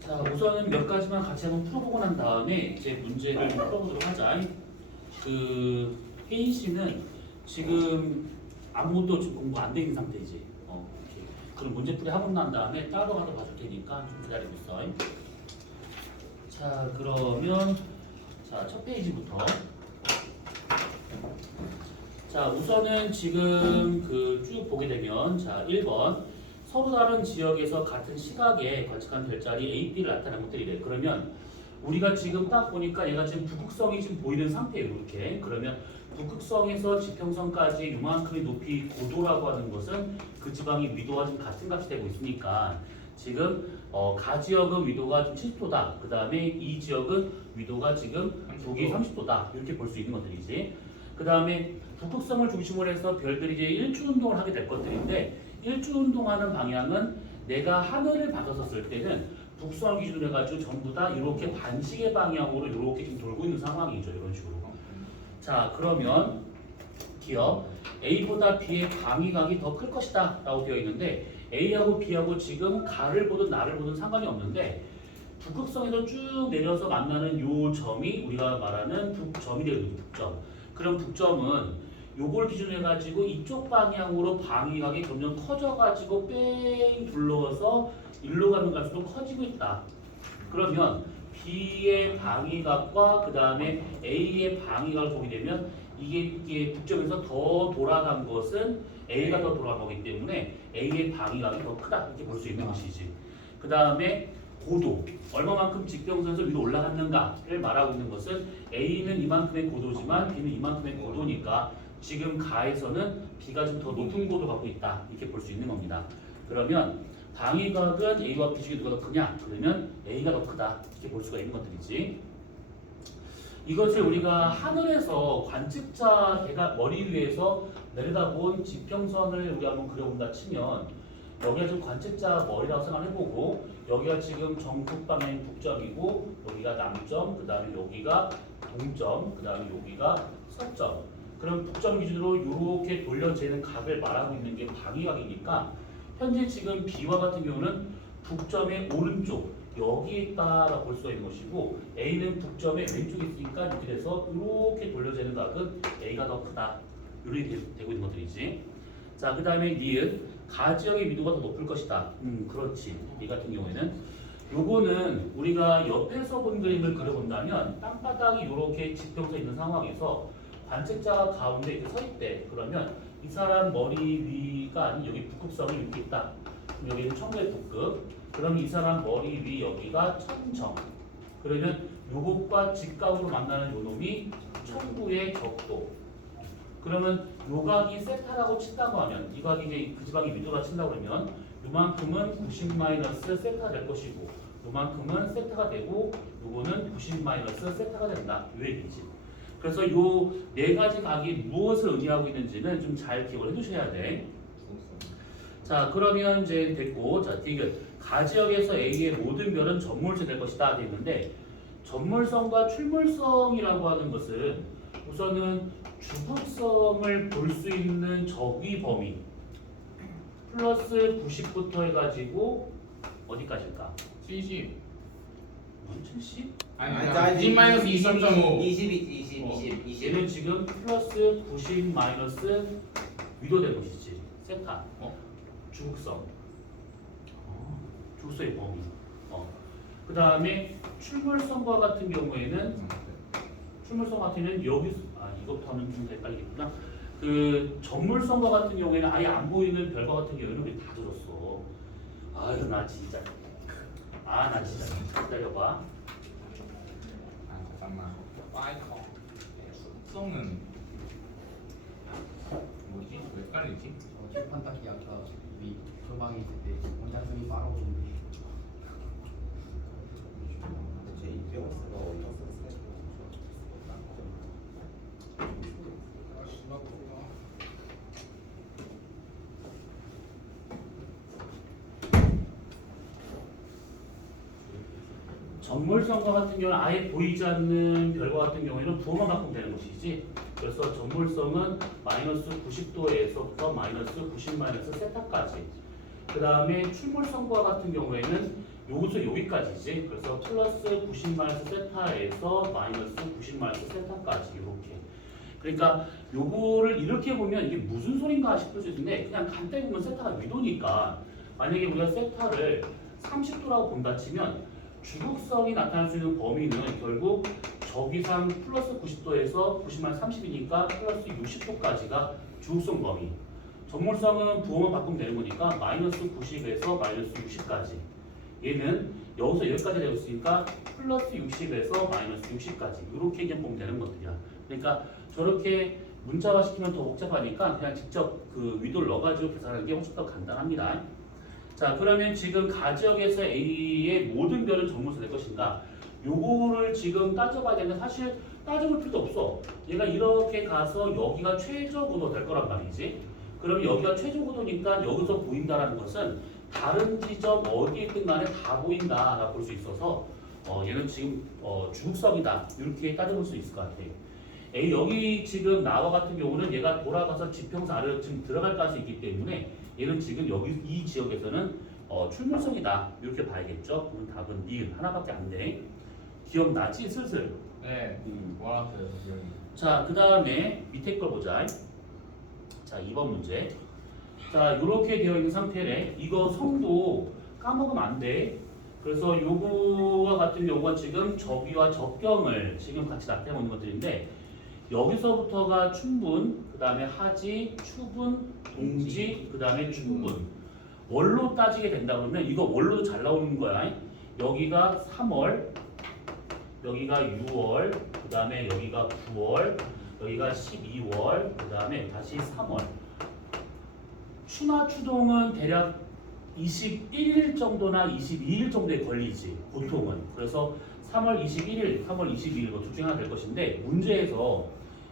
자, 우선은 몇 가지만 같이 한번 풀어보고 난 다음에 이제 문제를 풀어보도록 하자. 혜인 씨는 지금 아무것도 지금 공부 안 돼 있는 상태이지. 이렇게. 그럼 문제풀이 하고 난 다음에 따로 가서 봐줄 테니까 좀 기다리고 있어. 자, 그러면 첫 페이지부터. 자, 우선은 지금 쭉 보게 되면 1번 서로 다른 지역에서 같은 시각에 관측한 별자리 A, B를 나타낸 것들이래. 그러면 우리가 지금 딱 보니까 얘가 지금 북극성이 지금 보이는 상태예요. 이렇게. 그러면 북극성에서 지평선까지 요만큼의 높이 고도라고 하는 것은 그 지방의 위도와 좀 같은 값이 되고 있으니까 지금 가지역은 위도가 좀 70도다. 그 다음에 이 지역은 위도가 지금 북이 30도다. 이렇게 볼 수 있는 것들이지. 그 다음에 북극성을 중심으로 해서 별들이 이제 일주운동을 하게 될 것들인데 일주운동하는 방향은 내가 하늘을 받았었을 때는 북성을 기준으로 해가지고 전부 다 이렇게 반시계 방향으로 이렇게 좀 돌고 있는 상황이죠. 이런 식으로. 자, 그러면 기억 A보다 B의 방위각이 더 클 것이다 라고 되어 있는데 A하고 B하고 지금 가를 보든 나를 보든 상관이 없는데 북극성에서 쭉 내려서 만나는 요 점이 우리가 말하는 북점이 되거든요. 북점. 그럼 북점은 요걸 기준으로 해가지고 이쪽 방향으로 방위각이 점점 커져가지고 뺑 둘러서 일로 가는 갈수록 커지고 있다. 그러면 B의 방위각과 그 다음에 A의 방위각을 보게 되면 이게 북점에서 더 돌아간 것은 A가 더 돌아간 거기 때문에 A의 방위각이 더 크다 이렇게 볼 수 있는 것이지. 그 다음에 고도, 얼마만큼 지평선에서 위로 올라갔는가를 말하고 있는 것은 A는 이만큼의 고도지만 B는 이만큼의 고도니까 지금 가에서는 B가 좀 더 높은 고도 갖고 있다 이렇게 볼 수 있는 겁니다. 그러면 방위각은 A와 B 중에 누가 더 크냐? 그러면 A가 더 크다 이렇게 볼 수가 있는 것들이지. 이것을 우리가 하늘에서 관측자 대가 머리 위에서 내려다본 지평선을 우리가 한번 그려본다 치면 여기가 지금 관측자 머리라고 생각해보고 여기가 지금 정북 방향 북점이고 여기가 남점, 그 다음에 여기가 동점, 그 다음에 여기가 서점. 그럼 북점 기준으로 이렇게 돌려재는 각을 말하고 있는 게 방위각이니까 현재 지금 B와 같은 경우는 북점의 오른쪽 여기에 있다라고 볼 수가 있는 것이고 A는 북점의 왼쪽에 있으니까 이렇게 돼서 이렇게 돌려재는 각은 A가 더 크다 이렇게 되고 있는 것들이지. 자, 그 다음에 니은 가지역의 위도가 더 높을 것이다. 그렇지. 이 같은 경우에는 요거는 우리가 옆에서 본 그림을 그려본다면 땅바닥이 이렇게 지평선 있는 상황에서 관측자가 가운데 이렇게 서 있대. 그러면 이 사람 머리 위가 아닌 여기 북극성이 이렇게 있다. 그럼 여기는 청구의 북극. 그럼 이 사람 머리 위 여기가 천정. 그러면 요것과 직각으로 만나는 요 놈이 청구의 적도. 그러면 요 각이 세타라고 친다고 하면 이 각이 이제 그 지방이 위도라 친다고 그러면 요만큼은 90 마이너스 세타 될 것이고 요만큼은 세타가 되고 요거는 90 마이너스 세타가 된다. 요 얘기지. 그래서 요 네 가지 각이 무엇을 의미하고 있는지는 좀 잘 기억을 해두셔야 돼. 자, 그러면 이제 됐고, 자, 디귿 가지역에서 A의 모든 별은 전몰성 될 것이다 되어 있는데 전몰성과 출몰성이라고 하는 것은 우선은 주극성을 볼 수 있는 적위 범위 플러스 90부터 해가지고 어디까지일까? 70. 70? 아니 20 마이너스 23.5. 20. 얘는 지금 플러스 90 마이너스 위도 된 것이지. 세타. 주극성. 주극성의 범위. 그 다음에 출몰성과 같은 경우에는 출몰성 같은 경우에는 여기 이것부터 하면 좀 헷갈리겠구나. 그 전몰성과 같은 경우에는 아예 안 보이는 별과 같은 경우에는 우리 다 들었어. 아유 나 진짜. 나 진짜 기다려봐. 잠깐만. 파이커. 숙성은 뭐지? 왜 헷갈리지? 판타키 아까 우리 조방에 있을 때 원장님이 빨아오는데 제 입병스가 어디서 전몰성과 같은 경우는 아예 보이지 않는 별과 같은 경우에는 부호만 바꾸면 되는 것이지. 그래서 전몰성은 마이너스 90도에서부터 마이너스 90 마이너스 세타까지. 그 다음에 출몰성과 같은 경우에는 여기서 여기까지지. 그래서 플러스 90 마이너스 세타에서 마이너스 90 마이너스 세타까지 이렇게. 그러니까 요거를 이렇게 보면 이게 무슨 소린가 싶을 수 있는데 그냥 간단히 보면 세타가 위도니까 만약에 우리가 세타를 30도라고 본다 치면 주극성이 나타날 수 있는 범위는 결국 저기상 플러스 90도에서 90 마이너스 30이니까 플러스 60도까지가 주극성 범위. 정물성은 부호만 바꾸면 되는 거니까 마이너스 90에서 마이너스 60까지. 얘는 여기서 여기까지 되어 있으니까 플러스 60에서 마이너스 60까지 이렇게 그냥 보면 되는 것들이야. 그러니까 저렇게 문자화 시키면 더 복잡하니까 그냥 직접 그 위도를 넣어가지고 계산하는 게 훨씬 더 간단합니다. 자, 그러면 지금 가지역에서 A의 모든 별은 정물수 될 것인가? 요거를 지금 따져봐야 되는데 사실 따져볼 필요도 없어. 얘가 이렇게 가서 여기가 최저고도 될 거란 말이지. 그럼 여기가 최저고도니까 여기서 보인다라는 것은 다른 지점 어디에 있든 간에 다 보인다라고 볼 수 있어서 얘는 지금 주극성이다 이렇게 따져볼 수 있을 것 같아. A 여기 지금 나와 같은 경우는 얘가 돌아가서 지평선 아래로 지금 들어갈 가능성이 있기 때문에 얘는 지금 여기 이 지역에서는 출물성이다 이렇게 봐야겠죠. 그럼 답은 니은 하나밖에 안 돼. 기억나지 슬슬. 네. 뭐라고요 지금? 자, 그 다음에 밑에 걸 보자. 자, 2번 문제. 자, 이렇게 되어 있는 상태래. 이거 성도 까먹으면 안 돼. 그래서 요거와 같은 경우가 지금 접이와 접경을 지금 같이 나타내는 것들인데 여기서부터가 춘분, 그 다음에 하지, 추분, 동지, 그 다음에 춘분. 월로 따지게 된다 그러면 이거 월로도 잘 나오는 거야. 여기가 3월, 여기가 6월, 그 다음에 여기가 9월, 여기가 12월, 그 다음에 다시 3월. 추나 추동은 대략 21일 정도나 22일 정도에 걸리지 보통은. 그래서 3월 21일, 3월 22일 둘 중에 하나 될 것인데 문제에서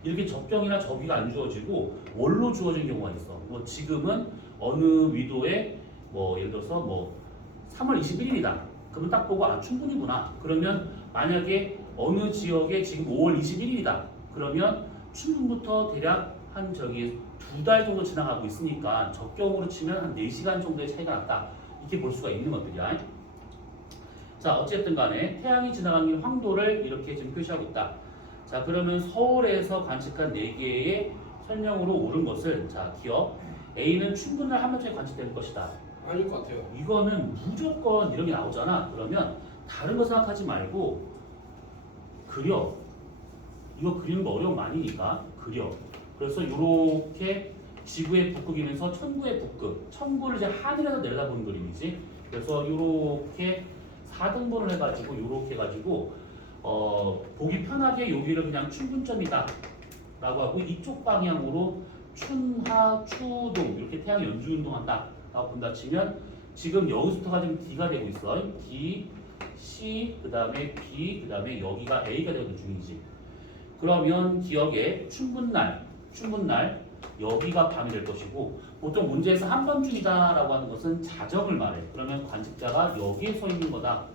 이렇게 접경이나 접이가 안 주어지고 월로 주어진 경우가 있어. 뭐 지금은 어느 위도에 뭐 예를 들어서 뭐 3월 21일이다. 그러면 딱 보고 아 춘분이구나. 그러면 만약에 어느 지역에 지금 5월 21일이다. 그러면 춘분부터 대략 한 저기 2달 정도 지나가고 있으니까 적경으로 치면 한 4시간 정도의 차이가 났다. 이렇게 볼 수가 있는 것들이야. 자, 어쨌든 간에 태양이 지나간 길 황도를 이렇게 지금 표시하고 있다. 자, 그러면 서울에서 관측한 4개의 설명으로 옳은 것을 자, 기억. A는 춘분을 한 번쯤에 관측될 것이다. 아닐 것 같아요. 이거는 무조건 이런 게 나오잖아. 그러면 다른 거 생각하지 말고 그려. 이거 그리는 거 어려운 거 아니니까 그려. 그래서 이렇게 지구의 북극이면서 천구의 북극, 천구를 이제 하늘에서 내려다보는 그림이지. 그래서 이렇게 4등분을 해가지고 이렇게 해가지고 보기 편하게 여기를 그냥 춘분점이다 라고 하고 이쪽 방향으로 춘하, 추동 이렇게 태양이 연주 운동한다 라고 본다 치면 지금 여기서부터가 지금 D가 되고 있어. D, C, 그 다음에 B, 그 다음에 여기가 A가 되는 중이지. 그러면 기억에 춘분날 여기가 밤이 될 것이고 보통 문제에서 한밤중이다라고 하는 것은 자정을 말해. 그러면 관측자가 여기에 서 있는 거다.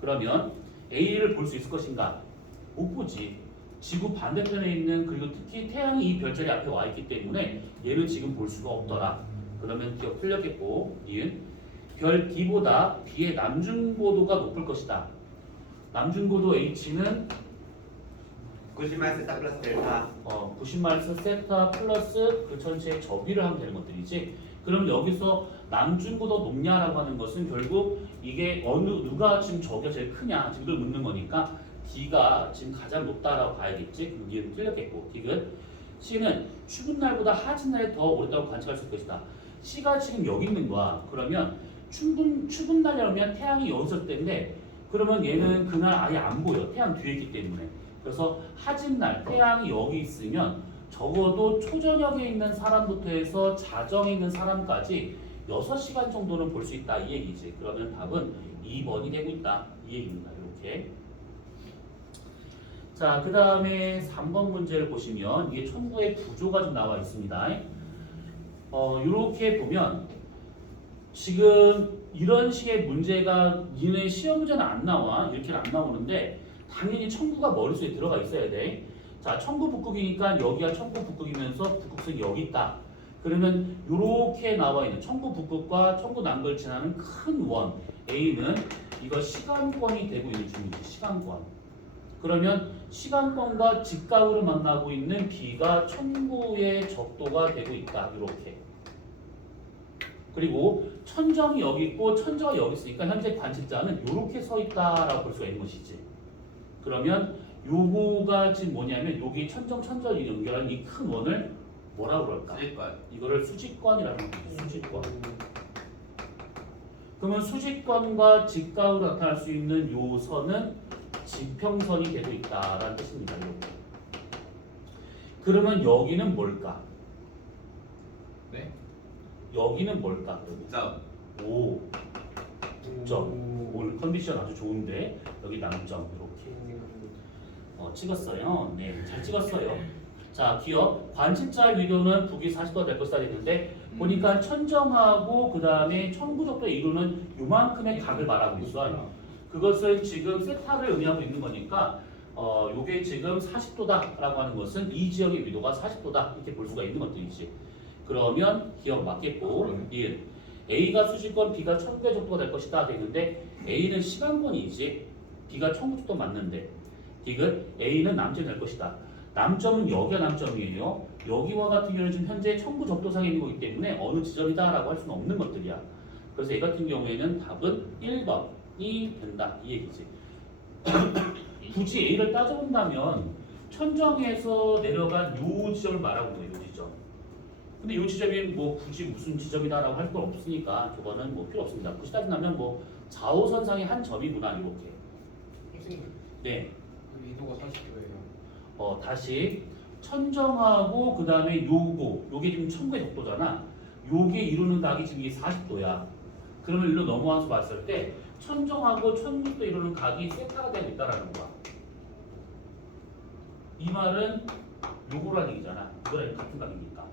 그러면 A를 볼 수 있을 것인가? 못 보지. 지구 반대편에 있는 그리고 특히 태양이 이 별자리 앞에 와 있기 때문에 얘는 지금 볼 수가 없더라. 그러면 기억 틀렸겠고 니은 별 D보다 B의 남중고도가 높을 것이다. 남중고도 H는 90 마이너스 세타 플러스 델타. 90 마이너스 세타 플러스 그 전체의 접이를 하면 되는 것들이지. 그럼 여기서 남중보다 높냐라고 하는 것은 결국 이게 누가 지금 저기가 제일 크냐 지금 이걸 묻는 거니까 D가 지금 가장 높다라고 봐야겠지. 그럼 얘는 틀렸겠고 D는 C는 추운 날보다 하진 날이 더 오래다고 관측할 수 있을 것이다. C가 지금 여기 있는 거야. 그러면 추운 날이라면 태양이 여기서 때문에 그러면 얘는 그날 아예 안 보여. 태양 뒤에 있기 때문에. 그래서 하진 날 태양이 여기 있으면 적어도 초저녁에 있는 사람부터 해서 자정에 있는 사람까지 6시간 정도는 볼 수 있다 이 얘기지. 그러면 답은 2번이 되고 있다 이 얘기입니다. 이렇게. 자, 그 다음에 3번 문제를 보시면 이게 천구의 구조가 좀 나와 있습니다. 이렇게 보면 지금 이런 식의 문제가 니네 시험 문제는 안 나와. 이렇게는 안 나오는데 당연히 천구가 머릿속에 들어가 있어야 돼. 자, 천구 북극이니까 여기가 천구 북극이면서 북극성이 여기 있다. 그러면 이렇게 나와 있는 천구 북극과 천구 남극을 지나는 큰 원 A는 이거 시간권이 되고 있는 중이지. 시간권. 그러면 시간권과 직각으로 만나고 있는 B가 천구의 적도가 되고 있다. 이렇게. 그리고 천정이 여기 있고 천정이 여기 있으니까 현재 관측자는 이렇게 서 있다라고 볼 수가 있는 것이지. 그러면 요거가 지금 뭐냐면 여기 천정이 연결한 이 큰 원을 뭐라고 그럴까? 수직권. 이거를 수직권이라고 합니다. 수직권. 그러면 수직권과 직각으로 나타날 수 있는 요 선은 지평선이 되고 있다라는 뜻입니다. 이렇게. 그러면 여기는 뭘까? 네? 여기는 뭘까? 점. 오, 득점. 오늘 컨디션 아주 좋은데 여기 남점 이렇게 찍었어요. 네, 잘 찍었어요. 자, 기억 관측자의 위도는 북위 40도가 될 것이다 했는데 보니까 천정하고 그 다음에 천구적도에 이루는 요만큼의 각을 말하고 있어. 그것을 지금 세타를 의미하고 있는 거니까 요게 지금 40도다라고 하는 것은 이 지역의 위도가 40도다 이렇게 볼 수가 있는 것들이지. 그러면 기억 맞겠고 이 A가 수직권, B가 천구의 적도가 될 것이다 되는데 A는 시간권이지 B가 천구적도 맞는데 디귿 A는 남점이 될 것이다. 남점은 여기가 남점이에요. 여기와 같은 경우는 지금 현재 천구 적도상에 있는 거기 때문에 어느 지점이다라고 할 수는 없는 것들이야. 그래서 A 같은 경우에는 답은 1번이 된다 이 얘기지. 굳이 A를 따져본다면 천정에서 내려간 요 지점을 말하고 있는 거예요. 요 지점. 근데 요 지점이 뭐 굳이 무슨 지점이다라고 할 건 없으니까 저거는 뭐 필요 없습니다. 굳이 따진다면 뭐 좌우선상의 한 점이구나 이렇게. 선생님, 네. 그 위도가 40도예요. 다시 천정하고 그 다음에 요게 지금 천구의 적도잖아. 요게 이루는 각이 지금 이게 40도야. 그러면 일로 넘어와서 봤을 때 천정하고 천구도 이루는 각이 세타가 되고 있다라는 거야. 이 말은 요거라는 얘기잖아. 이거랑 같은 각이니까.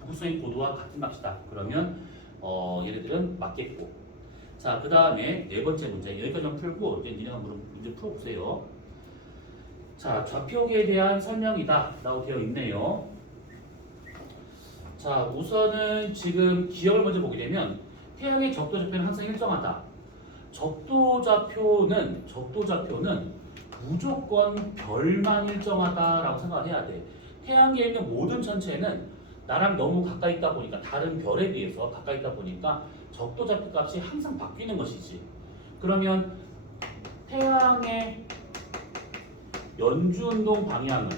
부구성의 고도와 같은 값이다. 그러면 얘네들은 맞겠고. 자, 그 다음에 네 번째 문제 여기까지만 풀고 이제 니네가 문제 풀어보세요. 자, 좌표계에 대한 설명이다 라고 되어 있네요. 자, 우선은 지금 기억을 먼저 보게 되면 태양의 적도 좌표는 항상 일정하다. 적도 좌표는 무조건 별만 일정하다라고 생각을 해야 돼. 태양계에 있는 모든 천체는 나랑 너무 가까이 있다 보니까 다른 별에 비해서 가까이 있다 보니까 적도 좌표 값이 항상 바뀌는 것이지. 그러면 태양의 연주운동 방향은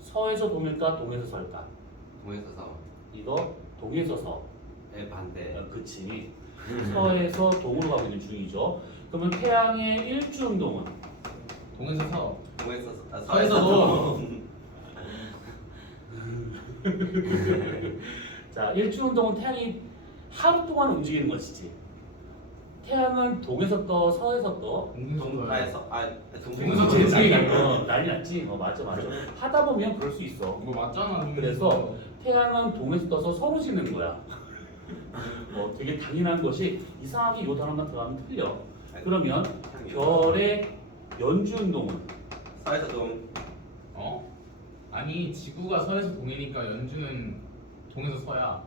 서에서 동일까 동에서 서일까? 동에서 서. 이거 동에서 서. 네, 반대. 그치. 서에서 동으로 가고 있는 중이죠. 그러면 태양의 일주운동은 동에서 서. 동에서 서에서도. 자, 일주운동은 태양이 하루 동안 움직이는 것이지. 태양은 동에서 떠, 서에서 떠. 동에서 동에서 동에서 제일 난리 났지. 맞아. 하다 보면 그럴 수 있어. 뭐 맞잖아. 그래서 태양은 동에서 떠서 서로 지는 거야. 되게 당연한 것이 이상하게 요 단어만 들어가면 틀려. 그러면 별의 연주운동은 서에서 동. 아니 지구가 서에서 동이니까 연주는 동에서 서야.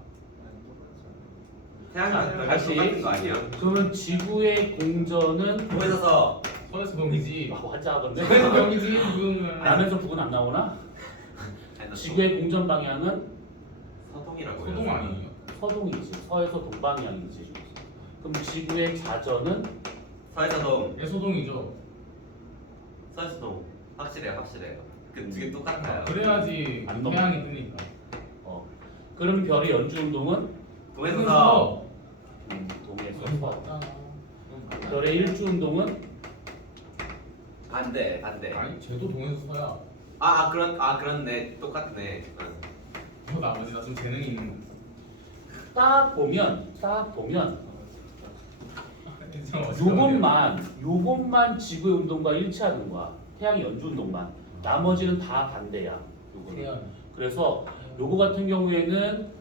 태양이랑 별이 다시. 똑같은 거 아니야? 그러면 지구의 공전은 동에서 서. 서에서 동이지. 맞아 근데 서에서 동이지 지구는. 남에서 북은 안 나오나? 지구의 공전 방향은 서동이라고. 소동 아니에요? 서동이지. 서에서 동방향이지. 그럼 지구의 자전은 서에서 동. 얘 소동이죠. 서에서 동. 확실해요. 그 두 개 똑같아요. 그래야지 안 넘어. 태양이 뜨니까. 그럼 별의 연주운동은 동에서 서. 동에서 서. 맞잖아. 별의 일주운동은 반대. 아니 쟤도 동에서 서야. 그렇네. 똑같네. 나 뭐지? 나 좀 재능이 있는. 딱 보면 거. 요것만 지구의 운동과 일치하는 거야. 태양의 연주 운동만. 나머지는 다 반대야. 요거는. 태양. 그래서 요거 같은 경우에는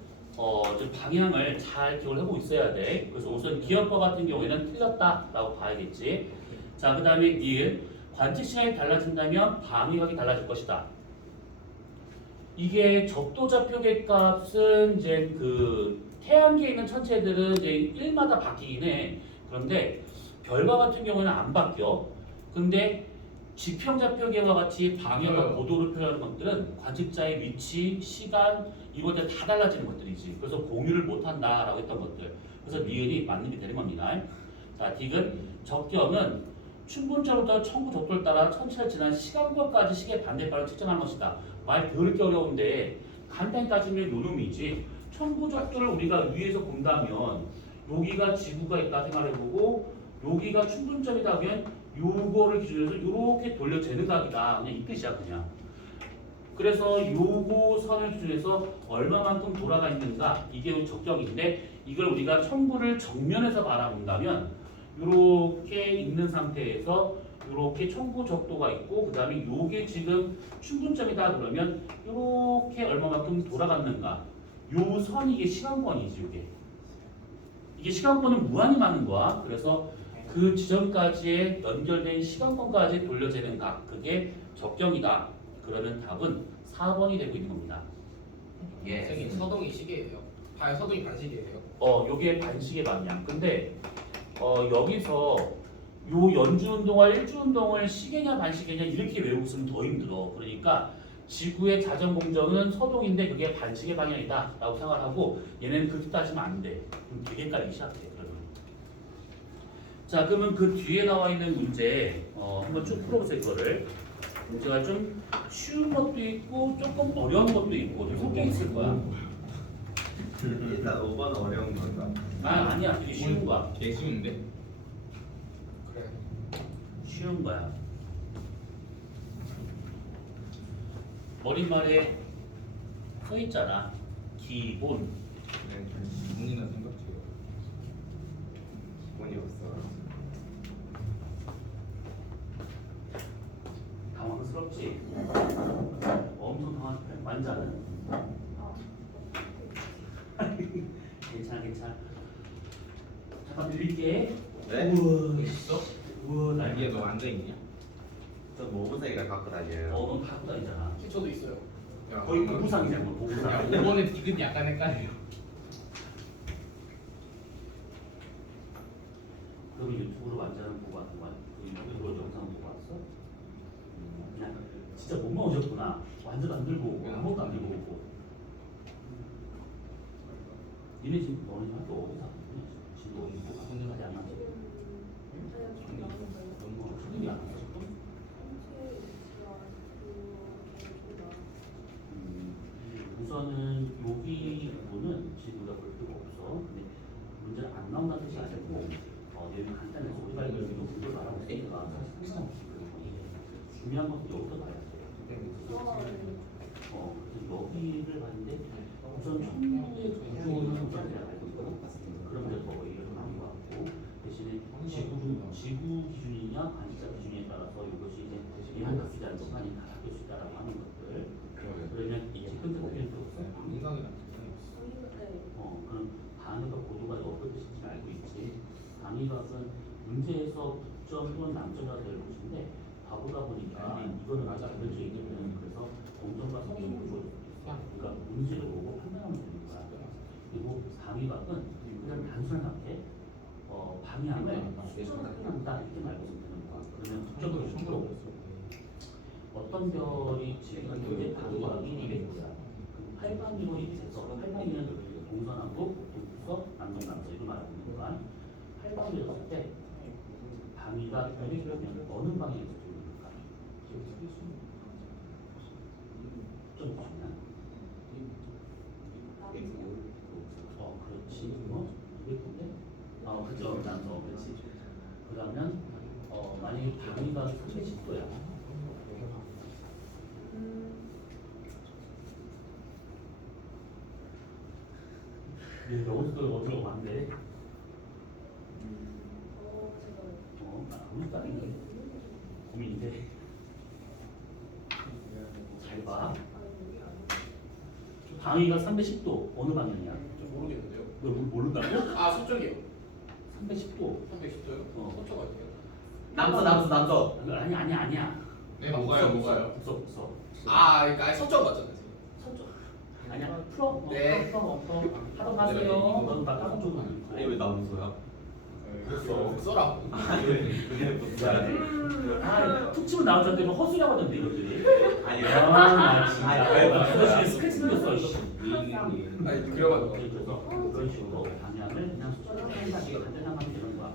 좀 방향을 잘 기억을 하고 있어야 돼. 그래서 우선 기억과 같은 경우에는 틀렸다라고 봐야겠지. 자, 그 다음에 니은 관측 시간이 달라진다면 방위각이 달라질 것이다. 이게 적도 좌표계 값은 이제 그 태양계에 있는 천체들은 이제 1마다 바뀌긴 해. 그런데 별과 같은 경우는 안 바뀌어. 근데 지평좌표계와 같이 방향과 맞아요. 고도를 표현하는 것들은 관측자의 위치, 시간 이것들 다 달라지는 것들이지. 그래서 공유를 못한다라고 했던 것들. 그래서 니은이 맞는 게 되는 겁니다. 자, 딕은 적경은 춘분점부터 청구적도를 따라 천체를 지난 시간권까지 시계 반대방을 측정하는 것이다. 말 더럽게 어려운데 간단히 따지면 요놈이지. 청구적도를 우리가 위에서 본다면 여기가 지구가 있다 생각해보고 여기가 춘분점이다 하면 요거를 기준으로 해서 요렇게 돌려 재는 각이다. 그냥 이 뜻이야 그냥. 그래서 요거 선을 기준해서 얼마만큼 돌아가 있는가 이게 적경인데 이걸 우리가 청구를 정면에서 바라본다면 요렇게 있는 상태에서 요렇게 청구 적도가 있고 그 다음에 요게 지금 춘분점이다 그러면 요렇게 얼마만큼 돌아갔는가 요 선이 이게 시간권이지 요게. 이게 시간권은 무한히 많은 거야. 그래서 그 지점까지의 연결된 시간권까지 돌려재는 각 그게 적경이다. 그러면 답은 4번이 되고 있는 겁니다. 예. 선생님 서동이 시계예요. 서동이 반시계예요. 요게 반시계 방향. 근데 여기서 요 연주운동과 일주운동을 시계냐 반시계냐 이렇게 외우고 있으면 더 힘들어. 그러니까 지구의 자전공정은 서동인데 그게 반시계 방향이다 라고 생각을 하고 얘네는 그렇게 따지면 안 돼. 그럼 되게 헷갈리기 시작해. 그러면. 자, 그러면 그 뒤에 나와 있는 문제 한번 쭉 풀어보세요. 이거를. 문제가 좀 쉬운 것도 있고 조금 어려운 것도 있고 좀 섞여 있을 거야. 일단 5번 어려운 건가? 아니야. 되게 쉬운 거야. 되게 쉬운데? 그래. 쉬운 거야. 머릿말에 써 있잖아. 기본. 기분이나 생각 중에. 기본이 없어. 당황스럽지? 엄청 당황스러워. 완자는? 괜찮아. 잠깐 드릴게. 네? 우와, 있어? 우와, 날개에 너 앉아있냐? 저 모분색이라 갖고 다녀요. 넌 갖고 다니잖아. 저도 있어요. 야, 거의 보부상이잖아, 보부상. 야, 5번에 디귿이 약간 헷갈려. 그럼 유튜브로 완자는 보고 왔어? 그 유튜브로 영상 보고 왔어? 그냥 진짜 못만 오셨구나. 완전 안 들고 오고 아무것도 안 들고 오고. 니네 지금 너네 학교 어디 사는지 지금 어디 있고 아직 안 왔지? 너무 초등이 안 왔어 지금? 우선은 여기 부분은 지금 우리가 볼 필요가 없어. 근데 문제는 안 나온다는 뜻이 아니고 내용이 간단해서 우리가 이걸 문제를 말하고 있으니까 사실 항상 중요한 것은 여기서 봐야 돼. 그래서 여기를 봤는데 우선 천문의 구조는 우선 내가 알고 있고 그런 문제 더 얘기를 나온 것 같고 대신에 지구 기준이냐 관측자 기준에 따라서 이것이 이제 얘는 바뀌지 않는 시간이 다 바뀔 수 있다라고 하는 것들. 그러면 이제 끝에 보면 또 인상이랑 그럼 방위각 고도가 어떤 뜻인지 알고 있지. 방위각은 문제에서 북점 또는 남점이라 될 것인데 바보다 보니까 이거는 맞아 그렇죠 얘기는 그래서 공정과 성격을 주어졌어. 그러니까 문제를 보고 판단하면 되는 거야. 그리고 방위각은 그냥 단순하게 방향을 숫자로 표현한다 이렇게 알고 있으면 되는 거야. 그러면 북점을 주로 어떤 별이 지금 현재 방위각이 200이야. 8방위로 인해서 8방위는 동서남북, 북서, 남동남서로 말하는 거니까 8방위를 했을 때 방위가 200이면 어느 방향에서 돌립니까? 좀 보시면 그렇지. 200인데? 그죠. 그렇지. 그러면 만약에 방위가 310도야. 여기서 어디로 왔는데? 아무것도 아닌데 고민인데 잘 봐. 방위가 310도 어느 방향이야? 좀 모르겠는데요. 너 모른다고? 서쪽이요. 310도. 310도요? 서쪽 아니에요? 남서. 아니야. 네, 뭐가요? 북서. 그러니까 서쪽 맞잖아요. 서쪽. 아니야 풀어. 네. 풀어. 하러 가세요. 너는 나 까먹 좀 하는 아니 왜 나 웃어요? 써라. 그게 무슨 툭 치면 나올 줄 알았더니 헛소리하고 하던데 이것들이. 아니 나 진짜. 아니, 나 그거 스케치 그렸어. 아니 그려봐. 그래서 그런 식으로 방향을 그냥 숫자로 한다시가 간단하면 되는 거야.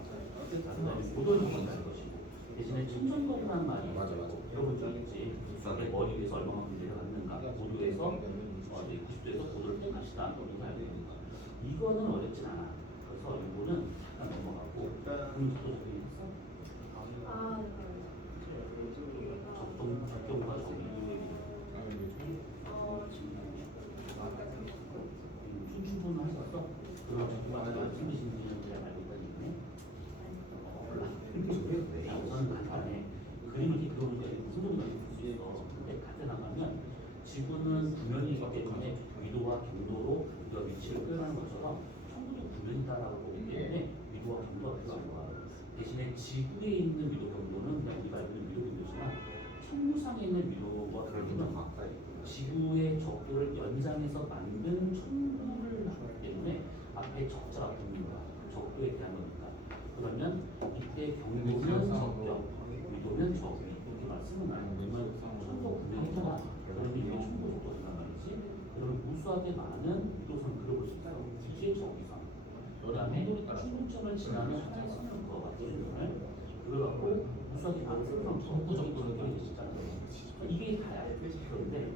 모든 부분이 있는 것이고 대신에 천천히라는 말이 맞아. 여러분 좀 있지. 내 머리 위에서 얼마만큼 내려갔는가. 고도에서 이제 90도에서 고도를 땡합시다. 너는 알고 있는가. 이거는 어렵진 않아. 그래서 이거는 잠깐 넘어가고 그럼 또 적용했어? 적용과 적용 춘추분 하셨어? 그럼 적용과 준비신지는 잘 알고 있다니. 몰라. 우선 간단해. 그림을 이렇게 그려보면 무슨 정도인지 볼수 있어. 근데 같이 나가면 지구는 구면이기 때문에 위도와 경도로 우리가 위치를 표현하는 것처럼 천구도 구면이다라고 보기 때문에 위도와 경도가 필요한 거야. 대신에 지구에 있는 위도 경도는 그냥 우리가 알고 있는 위도 경도지만 천무상에 있는 위도와 경도는 지구의 적도를 연장해서 만든 천구를 하기 때문에 앞에 적자가 붙는 거야. 적도에 대한 거니까. 그러면 이때 경도는 적경, 위도는 적위 이렇게 말씀은 안 하지만 천도 구면이잖아. 그러면 이게 천도 적도란 말이지. 그러면 우수하게 많은 위도선 그려볼 수 있어요. 이게 적위선. 그다음에 충분점을 지나면 하나의 선을 그어가지고 그걸 갖고 우수하게 많은 선을 전부 정도를 그려주시잖아요. 이게 다야. 그런데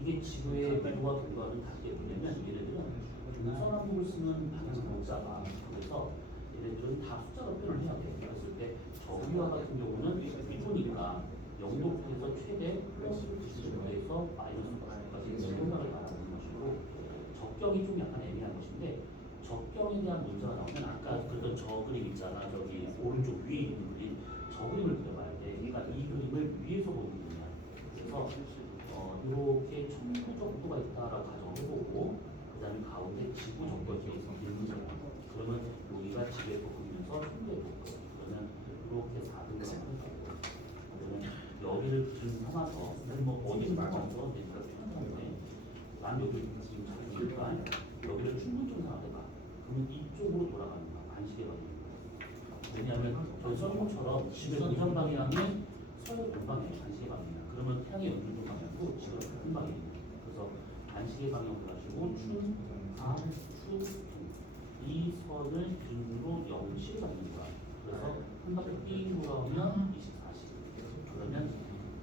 이게 지구의 위도와 경도와는 다르게 뭐냐면 얘네들은 동서남북을 쓰는 방향 모자가 그래서 얘네들은 다 숫자로 표현을 해야 돼. 그랬을 때 적위와 같은 경우는 위도니까 0도에서 최대 플러스 90도에서 마이너스 90도까지 생각을 바라보는 것이고 적경이 좀 약간 애매한 것인데 적경에 대한 문제가 나오면 아까 그랬던 저 그림 있잖아. 저기 오른쪽 위에 있는 그림 저 그림을 그려봐야 돼. 그러니까 이 그림을 위에서 보는 거야. 그래서 이렇게 천구 정도가 있다라고 가정해보고 그 다음에 가운데 지구 정도가 이렇게 있는 거야. 그러면 여기가 지구에서 보이면서 천구에 볼 거야. 그러면 이렇게 4등분을 하는 거고 그러면 여기를 기준 삼아서 뭐 어디를 삼아서 내가 표현하는데 난 여기 지금 잡으니까 여기를 충분점 삼아볼까? 그러면 이쪽으로 돌아가는 거야. 반시계 방향. 왜냐하면 저희 설명처럼 지구의 동전 방향이 서울 동방이에요. 반시계 방향이야. 그러면 태양의 연중 방향도 지구의 같은 방향이에요. 그래서 반시계 방향으로 가지고 춘, 하, 추, 이 선을 기준으로 0시를 잡는 거야. 그래서 한 바퀴 삥 돌아오면 24시. 그러면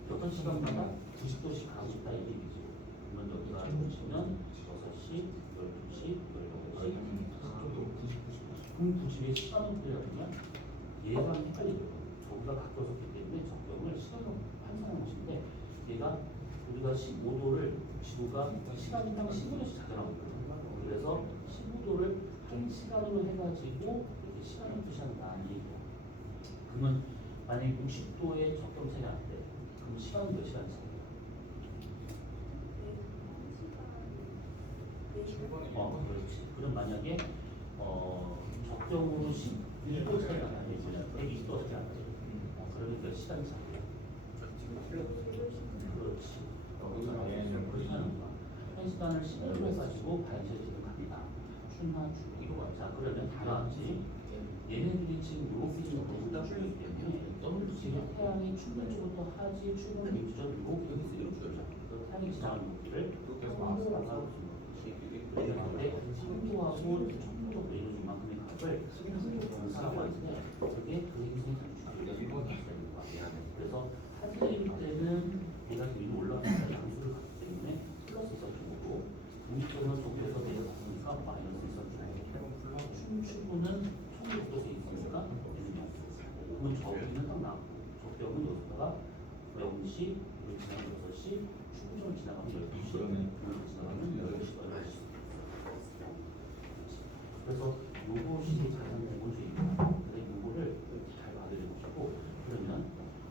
6시간마다 90도씩 가고 있다 이 얘기죠. 그러면 여기가 보시면 6시, 12시, 18시. 그럼 90의 시간을 빼려면 얘가 헷갈리거든. 저기가 가까워졌기 때문에 적경을 시간으로 환산하는 것인데 얘가 우리가 15도를 지구가 시간당 15도씩 작용하거든요. 그래서 15도를 1시간으로 해가지고 이렇게 시간을 표시한다 이 얘기야. 그러면 만약에 60도의 적경 차이가 안 돼. 그럼 시간은 몇 시간 차이야? 그렇지. 그럼 만약에 적경으로 12도 차이가 나면 120도 차이가 안 돼. 그러면 몇 시간 차이야? 그렇지. 그렇게 하는 거야. 1시간을 15로 해가지고 반시를 지금 갑니다. 춘하 주기로 자 그러면 다 나왔지. 얘네들이 지금 이렇게 좀 대구가 줄기 때문에 지금 태양이 출근 쪽부터 하지 출근 위치점 이렇게 그래서 태양이 지나가는 높이를 이렇게 해서 마음으로 나가고 있습니다. 그런데 상부하고 청부로 이루어진 만큼의 값을 분사라고 하는데 그게 그 행성의 장축을 그래서 하늘일 때는 얘가 위로 올라가니까 양수를 갖기 때문에 플러스 있어주고 동쪽은 동쪽에서 내려갔으니까 마이너스 있어주고 춤추구는 청국도에 있으니까 그러면 저기는 딱 나고 적경은 여기다가 0시 그리고 지나면 6시 충분점을 지나가면 12시 그리고 지나가면 10시 11시 그래서 요것이 가장 기본적입니다. 그래서 요거를 잘 받아들여보시고 그러면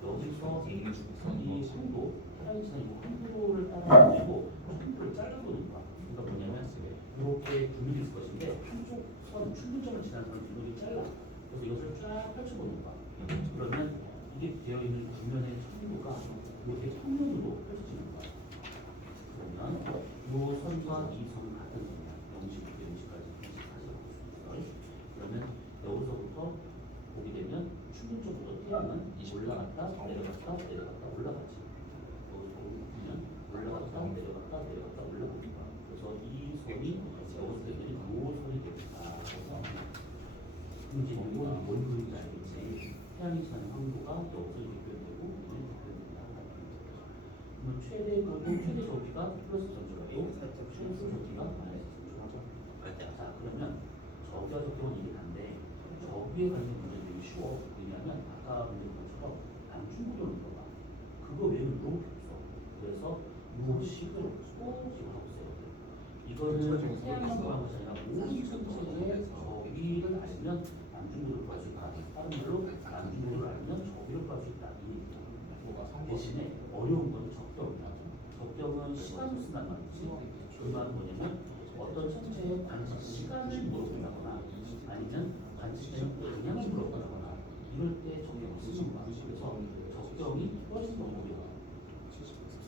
여기서 이 성도 태양이 지나고 한도를 따라가지고 한도를 잘라보는 거야. 그러니까 뭐냐면 이렇게 구멍이 있을 것인데 한쪽 선 충분점을 지나는 선 구멍이 잘라. 그래서 이것을 쫙 펼쳐보는 거야. 그러면 이게 되어 있는 구면의 천도가 이렇게 평면으로 펼쳐지는 거야. 그러면 요 선과 이 선은 같은 선이야. 0시부터 0시까지 다시 볼 수 있어. 그러면 여기서부터 보게 되면 충분적으로 태양은 올라갔다 내려갔다 내려갔다 올라가지. 여기서 보면 올라갔다 내려갔다 내려갔다 올라갑니다. 그래서 이 선이 여기서 되면 요 선이 되겠다. 그래서 이제 이거는 뭘 그린지 알겠지? 태양이 차는 황도가 여기서 대표되고 여기는 대표된다. 그러면 최대 고도 최대 저기가 플러스 전조라고 최소 저기가 마이너스 전조라고. 자 그러면 저기와 저기는 이게 단데 저기에 관련 문제는 되게 쉬워. 왜냐면 아까 문제 것처럼 남중구도를 물어봐. 그거 외에는 너무 없어. 그래서 무엇식을 꼭 기억하고 있어야 돼. 이거는 태양만 보는 것이 아니라 모든 천체의 저기를 알면 남중구도를 구할 수 있다. 다른 말로 남중구도를 알면 저기를 구할 수 있다. 이 얘기야. 대신에 어려운 건 적경이야. 적경은 시간을 쓴단 말이지. 그 말은 뭐냐면 어떤 천체의 관측 시간을 물어본다거나 아니면 관측되는 방향을 물어본다거나 이럴 때 적경을 쓰는 거야. 그래서 적경이 훨씬 더 어려워.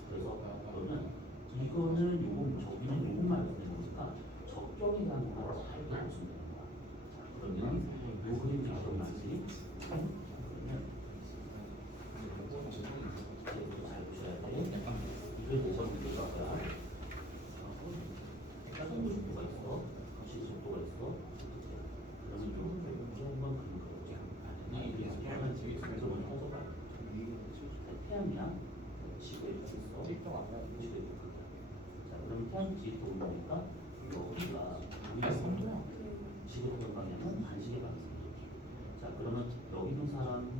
그래서 그러면 이거는 요거 저기는 요것만 보는 거니까 적경에 대한 거를 잘 배워주면 되는 거야. 자 그러면 요 그림 기억나지? 그러면 잘 보셔야 돼. 이걸 뭐가 문제가 뭐야? 짜증 속도가 있어, 시 속도가 있어. 그러면 요것만 그리는 거지. 태양은 지금 점점을 터져가. 태양이야. 지구에 있어. 지구에 있어. 자, 그럼 태양 지도 보니까 여기가 우리가 지구 동전 방향은 반시계 방향. 자, 그러면 여기 있는 사람,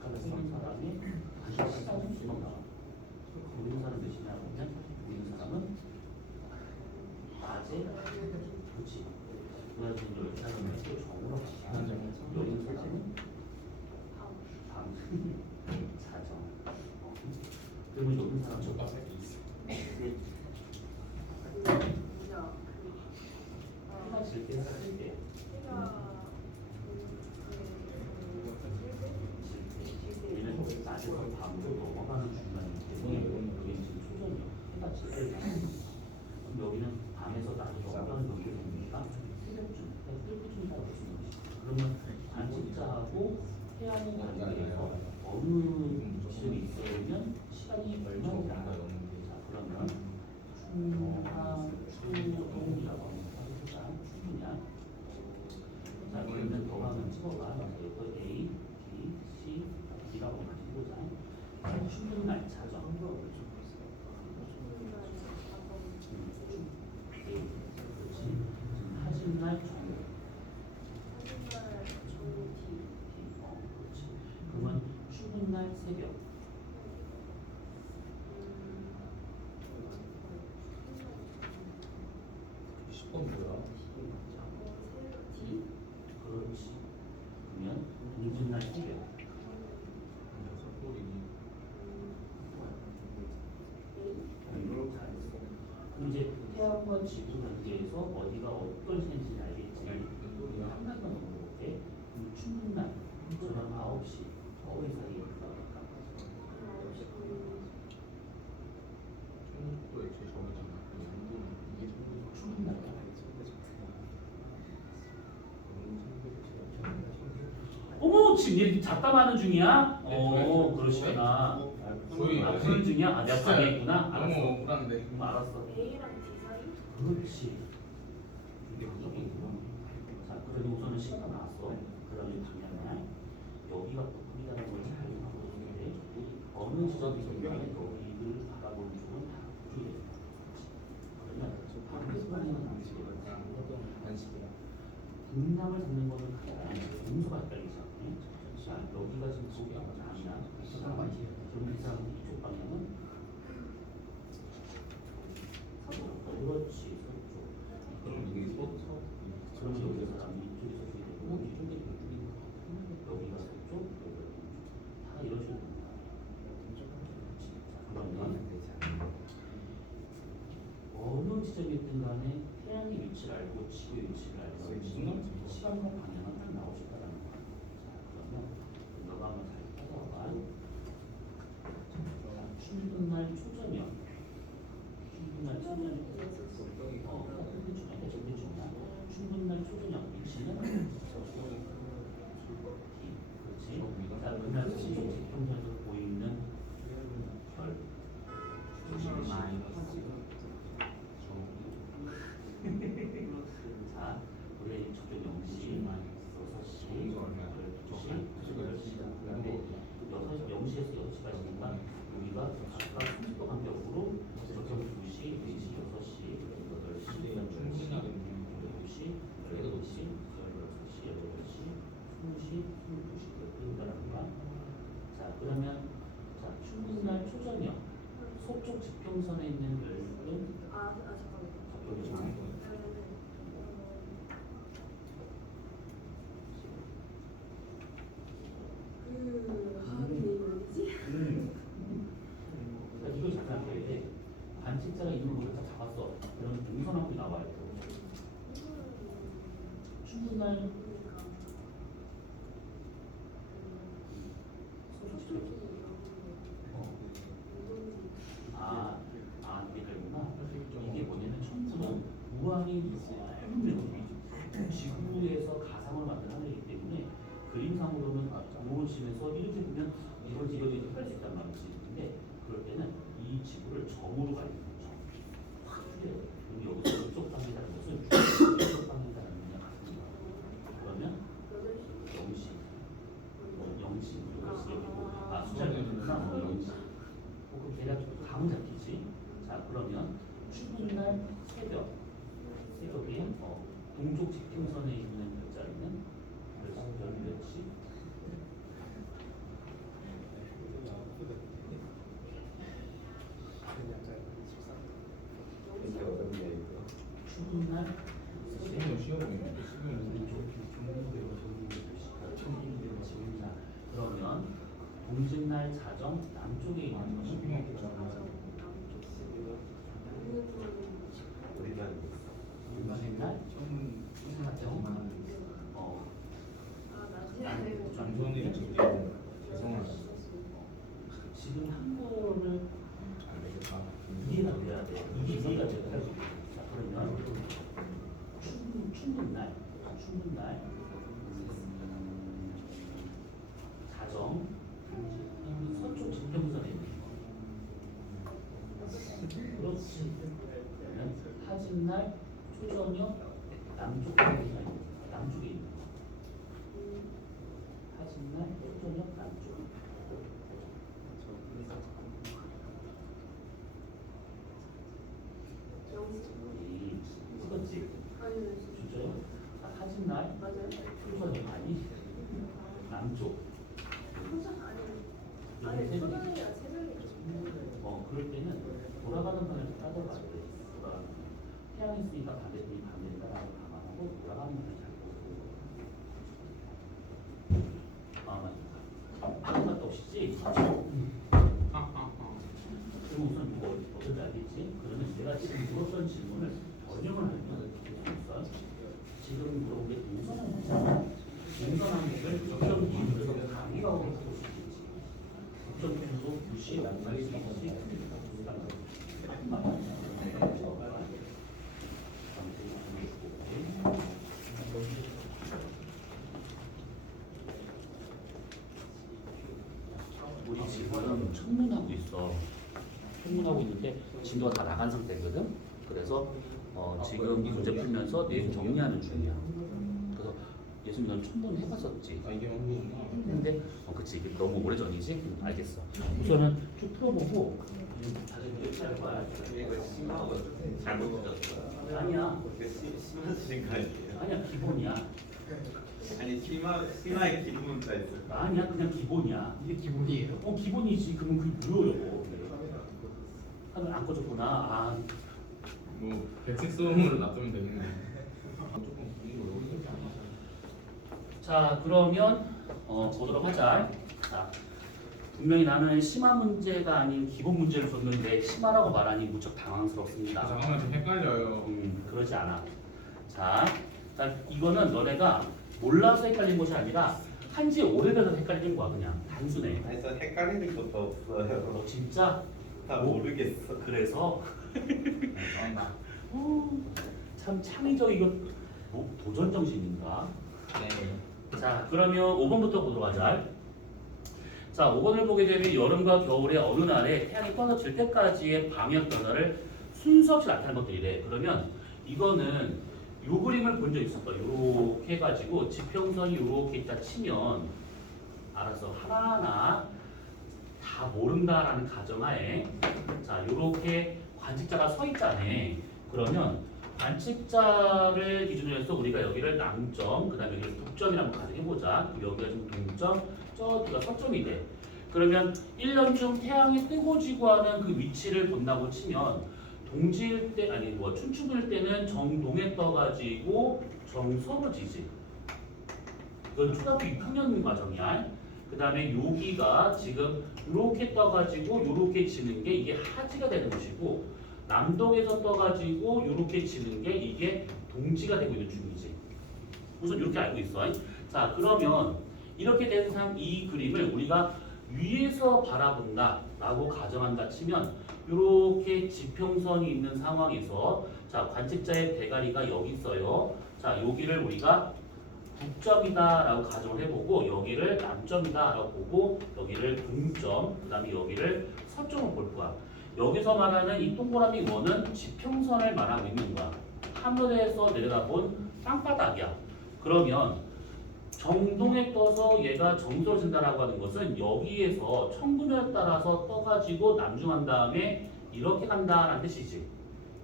각각의 선 사람의 다시 시간을 씁니다. 여기 있는 사람 몇 시냐 보면 여기 있는 사람은 낮에 그렇지. 그래서 이제 여기 사람은 또 정으로 가자. 여기 있는 사람은 밤 자정. 그러면 여기 있는 사람은 해가 질 때, 쓸 때. 얘는 낮에서 밤으로 넘어가는 중간이기 때문에 여기는 지금 초전이야. 해가 질 때. 그럼 여기는 밤에서 낮으로 넘어가는 경우니까 새벽쯤, 뜰부쯤이라고 보시는 것이죠. 그러면 관측자하고 태양의 관계에서 어느 지점이 있으면 시간이 얼마나 자 그러면 추동이라고 합니다. 추동이야. 자 그러면 더하면 찍어봐. 여기 A, B, C, D라고 해보자. 추동날 차죠. 그렇지. 하신날 정오. 그렇지. 그러면 출근날 새벽. 10번 뭐야? 그렇지. 그러면 공진날 새벽. 그럼 이제 태양과 지구 관계에서 어디가 어떤 시간인지 알겠지. 한 가지만 더 물어볼게. 그럼 출근날 저녁 9시 어디 사이에 있다? 또 애초에 정해잖아. 출근날. 어머 지금 얘 잡담하는 중이야? 그러시구나. 저희 그런 중이야? 아 내가 방해했구나. 너무 알았어. 억울한데. 알았어. A랑 D 사이? 그렇지. 이게 그쪽이구나. 자, 그러면 우선은 시간가 나왔어. 그 다음에 방향이야. 여기가 북극이라는 걸 잘 알고 있는데 어느 지점에서 여기를 바라보는 쪽은 다 북쪽이 됩니다. 그러면 방금 방향은 반식이라. 동남을 잡는 거는 동서가 헷갈리지 않네. 자, 여기가 지금 북이야. 남이야. 시간 반식이라. 그럼 이 사람 이쪽 방향은 그렇지. 그럼 이게 서쪽. 그러면 여기 사람이 이쪽에서 주게 되고 이쪽에 이쪽이 여기가 서쪽, 여기가 동쪽. 다 이런 식으로 됩니다. 그러면 어느 지점에 있든 간에 태양의 위치를 알고 지구의 위치를 알고 시간과 방향은 딱 나올 수 있다는 거야. 자, 그러면 너가 한번 잘 따라와봐. 자, 출근날 초저녁. 출근날 초저녁. 그다음에 0시에서 6시까지니까 여기가 각각 30도 간격으로 저쪽 2시, 4시, 6시, 8시, 12시, 12시, 8시, 16시, 18시, 20시, 22시 이렇게 된다랍니다. 자, 그러면 자, 출근날 초저녁 서쪽 지평선에 있는 별은 잠깐만. 여기 좀 어디지? 그러니까 이거 잘 생각해야 돼. 반칙자가 있는 걸 다 잡았어. 그러면 동선하고 나와야 돼. 출근날 이게 그랬구나. 이게 뭐냐면 천문은 우한이 지구에서 가상을 만든 하늘이기 때문에 그림상으로는 모르시면서 이렇게 보면 이렇게 할 수 있단 말이지. 근데 그럴 때는 이 지구를 점으로 가야 돼요. 확 줄여요. 여기서 이쪽 방향이라는 것은 이쪽 방향이라는 그냥 같은 거야. 그러면 0시, 0시, 8시 여기고 숫자를 넣으면 0시. 혹은 대략 감은 잡히지. 자, 그러면 출근날 새벽에 동쪽 지평선에 있는 별자리는 몇 시? 출근날 시간이 쉬어보이네. 그러면 동짓날 자정 남쪽에 있는 것은 우리만 동짓날 자정 남선이 저기 죄송합니다. 지금 한국어를 안 되겠다. 이해가 돼야 돼. 이게 이해가 돼야 돼. 자, 그러면 충분날 자정 서쪽 지평선에 있는 거. 그렇지. 그러면 하진날 초저녁 남쪽에 있는 거. 하진날 초저녁 남쪽. 찍었지? 진짜요? 하진날 초저녁 아니 남쪽. 그럴 때는 돌아가는 방향을 따져봐야 돼. 태양이 있으니까 반대편이 반대다라고 감안하고 돌아가는 방향을 잘 보고. 다른 것도 없이지? 그럼 우선 뭐 어떤지 알겠지? 그러면 내가 지금 물었던 질문을 번역을 하면 지금 물어본 게 동선항목이잖아. 동선항목을 적정 기준으로 강의하고 볼 수 있지. 적정 기준으로 2시, 4시, 우리 지금 청문하고 있어. 청문하고 있는데 진도가 다 나간 상태거든. 그래서 지금 문제 풀면서 내용 정리하는 중이야. 그래서 예수님 넌 청문 해봤었지? 이게 한국이구나. 근데 그치 이게 너무 오래전이지? 알겠어. 우선은 쭉 풀어보고 다시 이렇게 할 거야. 이거 심하고 잘못 붙였어요. 아니야. 심하신 거 아니에요? 아니야 기본이야. 아니 심하의 기본 다 있어요. 아니야 그냥 기본이야. 이게 기본이에요? 기본이지. 그러면 그게 무료라고. 하면 안 꺼졌구나. 뭐 백색 소음을 놔두면 되겠네. 조금 분위기 어려운데. 자 그러면 보도록 하자. 자, 분명히 나는 심화 문제가 아닌 기본 문제를 줬는데 심화라고 말하니 무척 당황스럽습니다. 잠깐만 좀 헷갈려요. 그러지 않아. 자, 이거는 너네가 몰라서 헷갈린 것이 아니라 한지 오래돼서 헷갈린 거야 그냥 단순해. 아니 저 헷갈리는 것도 없어요. 너 진짜 다 모르겠어. 그래서 잘한다. 참 창의적이고 도전 정신인가? 네. 자 그러면 5번부터 보도록 하자. 자 5번을 보게 되면 여름과 겨울의 어느 날에 태양이 꺼져질 때까지의 방향 변화를 순서 없이 나타내는 것들이래. 그러면 이거는 요 그림을 본 적 있을 거야. 요렇게 해가지고 지평선이 요렇게 있다 치면 알아서 하나하나 다 모른다라는 가정하에 자 이렇게 관측자가 서 있잖아. 그러면 관측자를 기준으로 해서 우리가 여기를 남점, 그 다음에 여기를 북점이라고 가정해보자. 여기가 지금 동점, 저 뒤가 서점이 돼. 그러면 1년 중 태양이 뜨고 지고 하는 그 위치를 본다고 치면 동지일 때, 아니 뭐 춘추일 때는 정동에 떠가지고 정서로 지지. 이건 초등학교 6학년 과정이야. 그 다음에 여기가 지금 이렇게 떠가지고 이렇게 지는 게 이게 하지가 되는 것이고, 남동에서 떠가지고 이렇게 지는 게 이게 동지가 되고 있는 중이지. 우선 이렇게 알고 있어. 자, 그러면 이렇게 된 이 그림을 우리가 위에서 바라본다라고 가정한다 치면 이렇게 지평선이 있는 상황에서 자 관측자의 대가리가 여기 있어요. 자 여기를 우리가 북점이다라고 가정을 해보고 여기를 남점이다라고 보고 여기를 동점, 그 다음에 여기를 서점을 볼 거야. 여기서 말하는 이 동그라미 원은 지평선을 말하고 있는 거야. 하늘에서 내려다본 땅바닥이야. 그러면 정동에 떠서 얘가 정서진다라고 하는 것은 여기에서 청분을 따라서 떠가지고 남중한 다음에 이렇게 간다라는 뜻이지.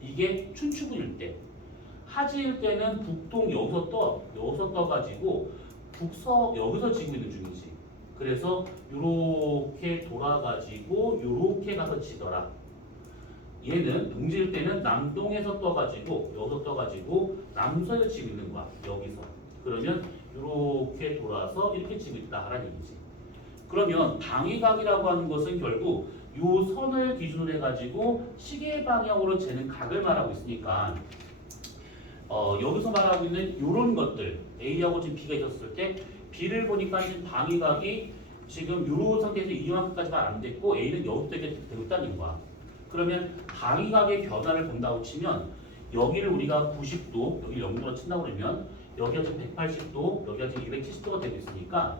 이게 춘추군일 때. 하지일 때는 북동 여기서 떠가지고 북서 여기서 지고 있는 중이지. 그래서 요렇게 돌아가지고 요렇게 가서 지더라. 얘는 동지일 때는 남동에서 떠가지고 여기서 떠가지고 남서에서 지고 있는 거야. 여기서. 그러면 이렇게 돌아서 이렇게 지고 있다라는 얘기지. 그러면 방위각이라고 하는 것은 결국 요 선을 기준으로 해가지고 시계 방향으로 재는 각을 말하고 있으니까 여기서 말하고 있는 이런 것들 A하고 지금 B가 있었을 때 B를 보니까 지금 방위각이 지금 요 상태에서 이만큼까지만 안 됐고 A는 여기부터 이렇게 되고 있다는 거야. 그러면 방위각의 변화를 본다고 치면 여기를 우리가 90도, 여기 0도로 친다고 그러면 여기가 지금 180도, 여기가 지금 270도가 되고 있으니까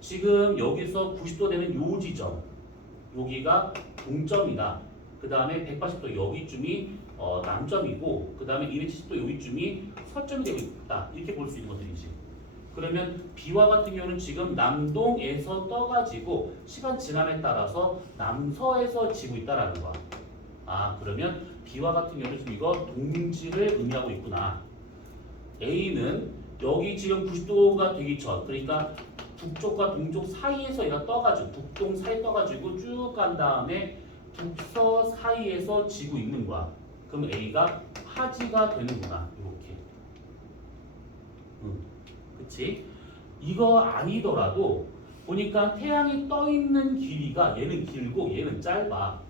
지금 여기서 90도 되는 요 지점, 여기가 동점이다. 그 다음에 180도 여기쯤이 남점이고, 그 다음에 270도 여기쯤이 서점이 되고 있다. 이렇게 볼 수 있는 것들이지. 그러면 B와 같은 경우는 지금 남동에서 떠가지고 시간 지남에 따라서 남서에서 지고 있다라는 거야. 아, 그러면 B와 같은 경우는 지금 이거 동지를 의미하고 있구나. A는 여기 지금 90도가 되기 전, 그러니까 북쪽과 동쪽 사이에서 얘가 떠가지고 북동 사이 떠가지고 쭉 간 다음에 북서 사이에서 지고 있는 거야. 그럼 A가 하지가 되는구나. 이렇게. 그치? 이거 아니더라도 보니까 태양이 떠 있는 길이가 얘는 길고 얘는 짧아.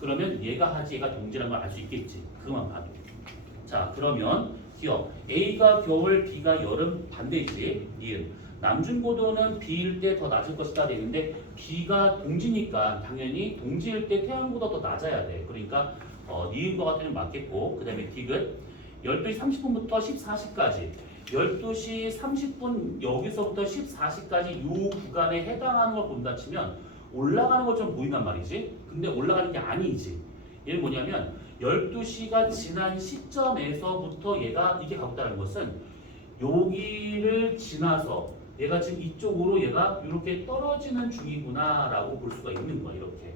그러면 얘가 하지, 얘가 동지라는 걸 알 수 있겠지. 그만 봐도. 자, 그러면 기억. A가 겨울, B가 여름 반대지. 니은. 남중고도는 B일 때 더 낮을 것이다 되는데 B가 동지니까 당연히 동지일 때 태양보다 더 낮아야 돼. 그러니까 니은 거 같으면 맞겠고, 그 다음에 디귿 12시 30분부터 14시까지 12시 30분 여기서부터 14시까지 이 구간에 해당하는 걸 본다 치면 올라가는 것처럼 보인단 말이지. 근데 올라가는 게 아니지. 얘는 뭐냐면 12시가 지난 시점에서부터 얘가 이렇게 가고 있다는 것은 여기를 지나서 얘가 지금 이쪽으로 얘가 이렇게 떨어지는 중이구나 라고 볼 수가 있는 거야. 이렇게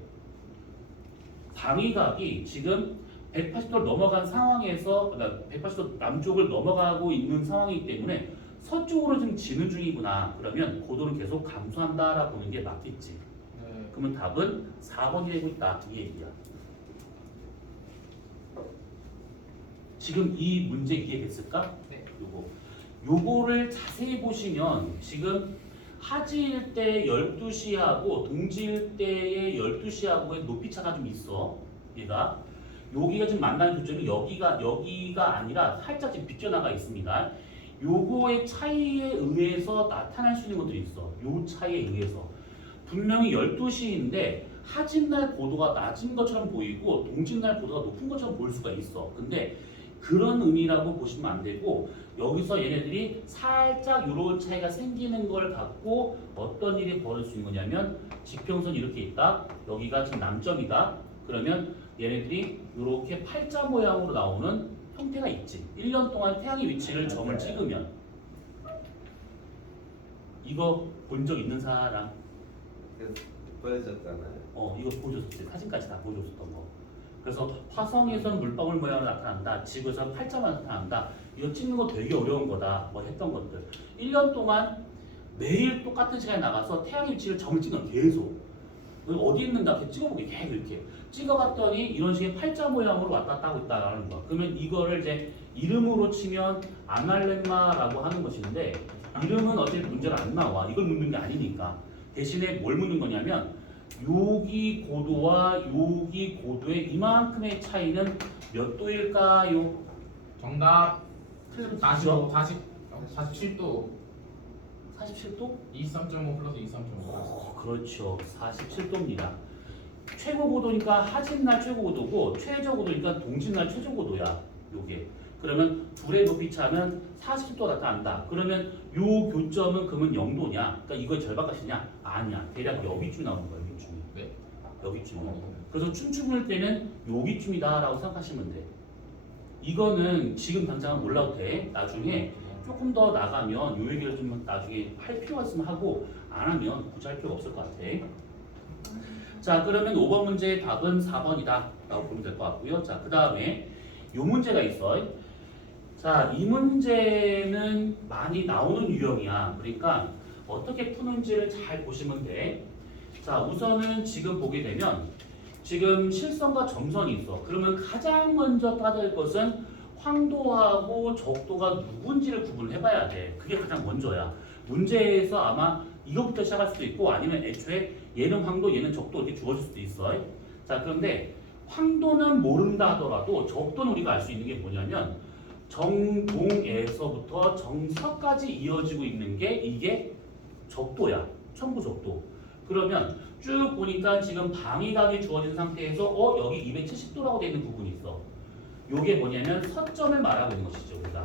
방위각이 지금 180도를 넘어간 상황에서 180도 남쪽을 넘어가고 있는 상황이기 때문에 서쪽으로 지금 지는 중이구나. 그러면 고도는 계속 감소한다라고 보는 게 맞겠지. 네. 그러면 답은 4번이 되고 있다. 이 얘기야. 지금 이 문제 이해됐을까? 네. 요거를 자세히 보시면 지금 하지일 때 12시하고 동지일 때의 12시하고의 높이 차가 좀 있어. 얘가 여기가 지금 만나는 교점이 여기가 아니라 살짝 지금 비껴나가 있습니다. 요거의 차이에 의해서 나타날 수 있는 것들이 있어. 요 차이에 의해서 분명히 12시인데 하진날 고도가 낮은 것처럼 보이고 동진날 고도가 높은 것처럼 보일 수가 있어. 근데 그런 의미라고 보시면 안 되고 여기서 얘네들이 살짝 이런 차이가 생기는 걸 갖고 어떤 일이 벌어질 수 있는 거냐면 지평선이 이렇게 있다. 여기가 지금 남점이다. 그러면 얘네들이 이렇게 팔자 모양으로 나오는 형태가 있지. 1년 동안 태양의 위치를 점을 찍으면 이거 본 적 있는 사람? 그 보여줬잖아요. 이거 보여줬었지. 사진까지 다 보여줬었던 거. 그래서 화성에선 물방울 모양으로 나타난다. 지구에선 팔자만 나타난다. 이거 찍는 거 되게 어려운 거다. 뭐 했던 것들. 1년 동안 매일 똑같은 시간에 나가서 태양의 위치를 점을 찍는 거야, 계속. 어디 있는가 이렇게 찍어보게 계속 이렇게 찍어봤더니 이런 식의 팔자 모양으로 왔다 갔다 하고 있다라는 거야. 그러면 이거를 이제 이름으로 치면 아날렘마라고 하는 것인데 이름은 어차피 문제가 안 나와. 이걸 묻는 게 아니니까. 대신에 뭘 묻는 거냐면 여기 고도와 여기 고도의 이만큼의 차이는 몇 도일까요? 정답 틀리면 45, 47도 47도? 23.5 플러스 23.5 그렇죠. 47도입니다. 최고 고도니까 하진날 최고 고도고 최저 고도니까 동진날 최저 고도야. 요게. 그러면 둘의 높이 차는 40도가 나타난다. 그러면 요 교점은 그러면 0도냐? 그러니까 이걸 절반값이냐? 아니야. 대략 여기쯤 나오는 거야. 여기쯤이. 네? 여기쯤. 그래서 춤추을 때는 여기쯤이다라고 생각하시면 돼. 이거는 지금 당장은 몰라도 돼. 나중에 조금 더 나가면 요 얘기를 좀 나중에 할 필요가 있으면 하고 안 하면 굳이 할 필요가 없을 것 같아. 자, 그러면 5번 문제의 답은 4번이다 라고 보면 될 것 같고요. 자, 그 다음에 요 문제가 있어. 자, 이 문제는 많이 나오는 유형이야. 그러니까 어떻게 푸는지를 잘 보시면 돼. 자, 우선은 지금 보게 되면 지금 실선과 점선이 있어. 그러면 가장 먼저 따져야 할 것은 황도하고 적도가 누군지를 구분해봐야 돼. 그게 가장 먼저야. 문제에서 아마 이것부터 시작할 수도 있고 아니면 애초에 얘는 황도, 얘는 적도 이렇게 주어질 수도 있어. 자, 그런데 황도는 모른다 하더라도 적도는 우리가 알 수 있는 게 뭐냐면 정동에서부터 정서까지 이어지고 있는 게 이게 적도야. 천부적도. 그러면 쭉 보니까 지금 방위각이 주어진 상태에서 여기 270도라고 되어 있는 부분이 있어. 요게 뭐냐면 서점을 말하고 있는 것이죠, 우리가.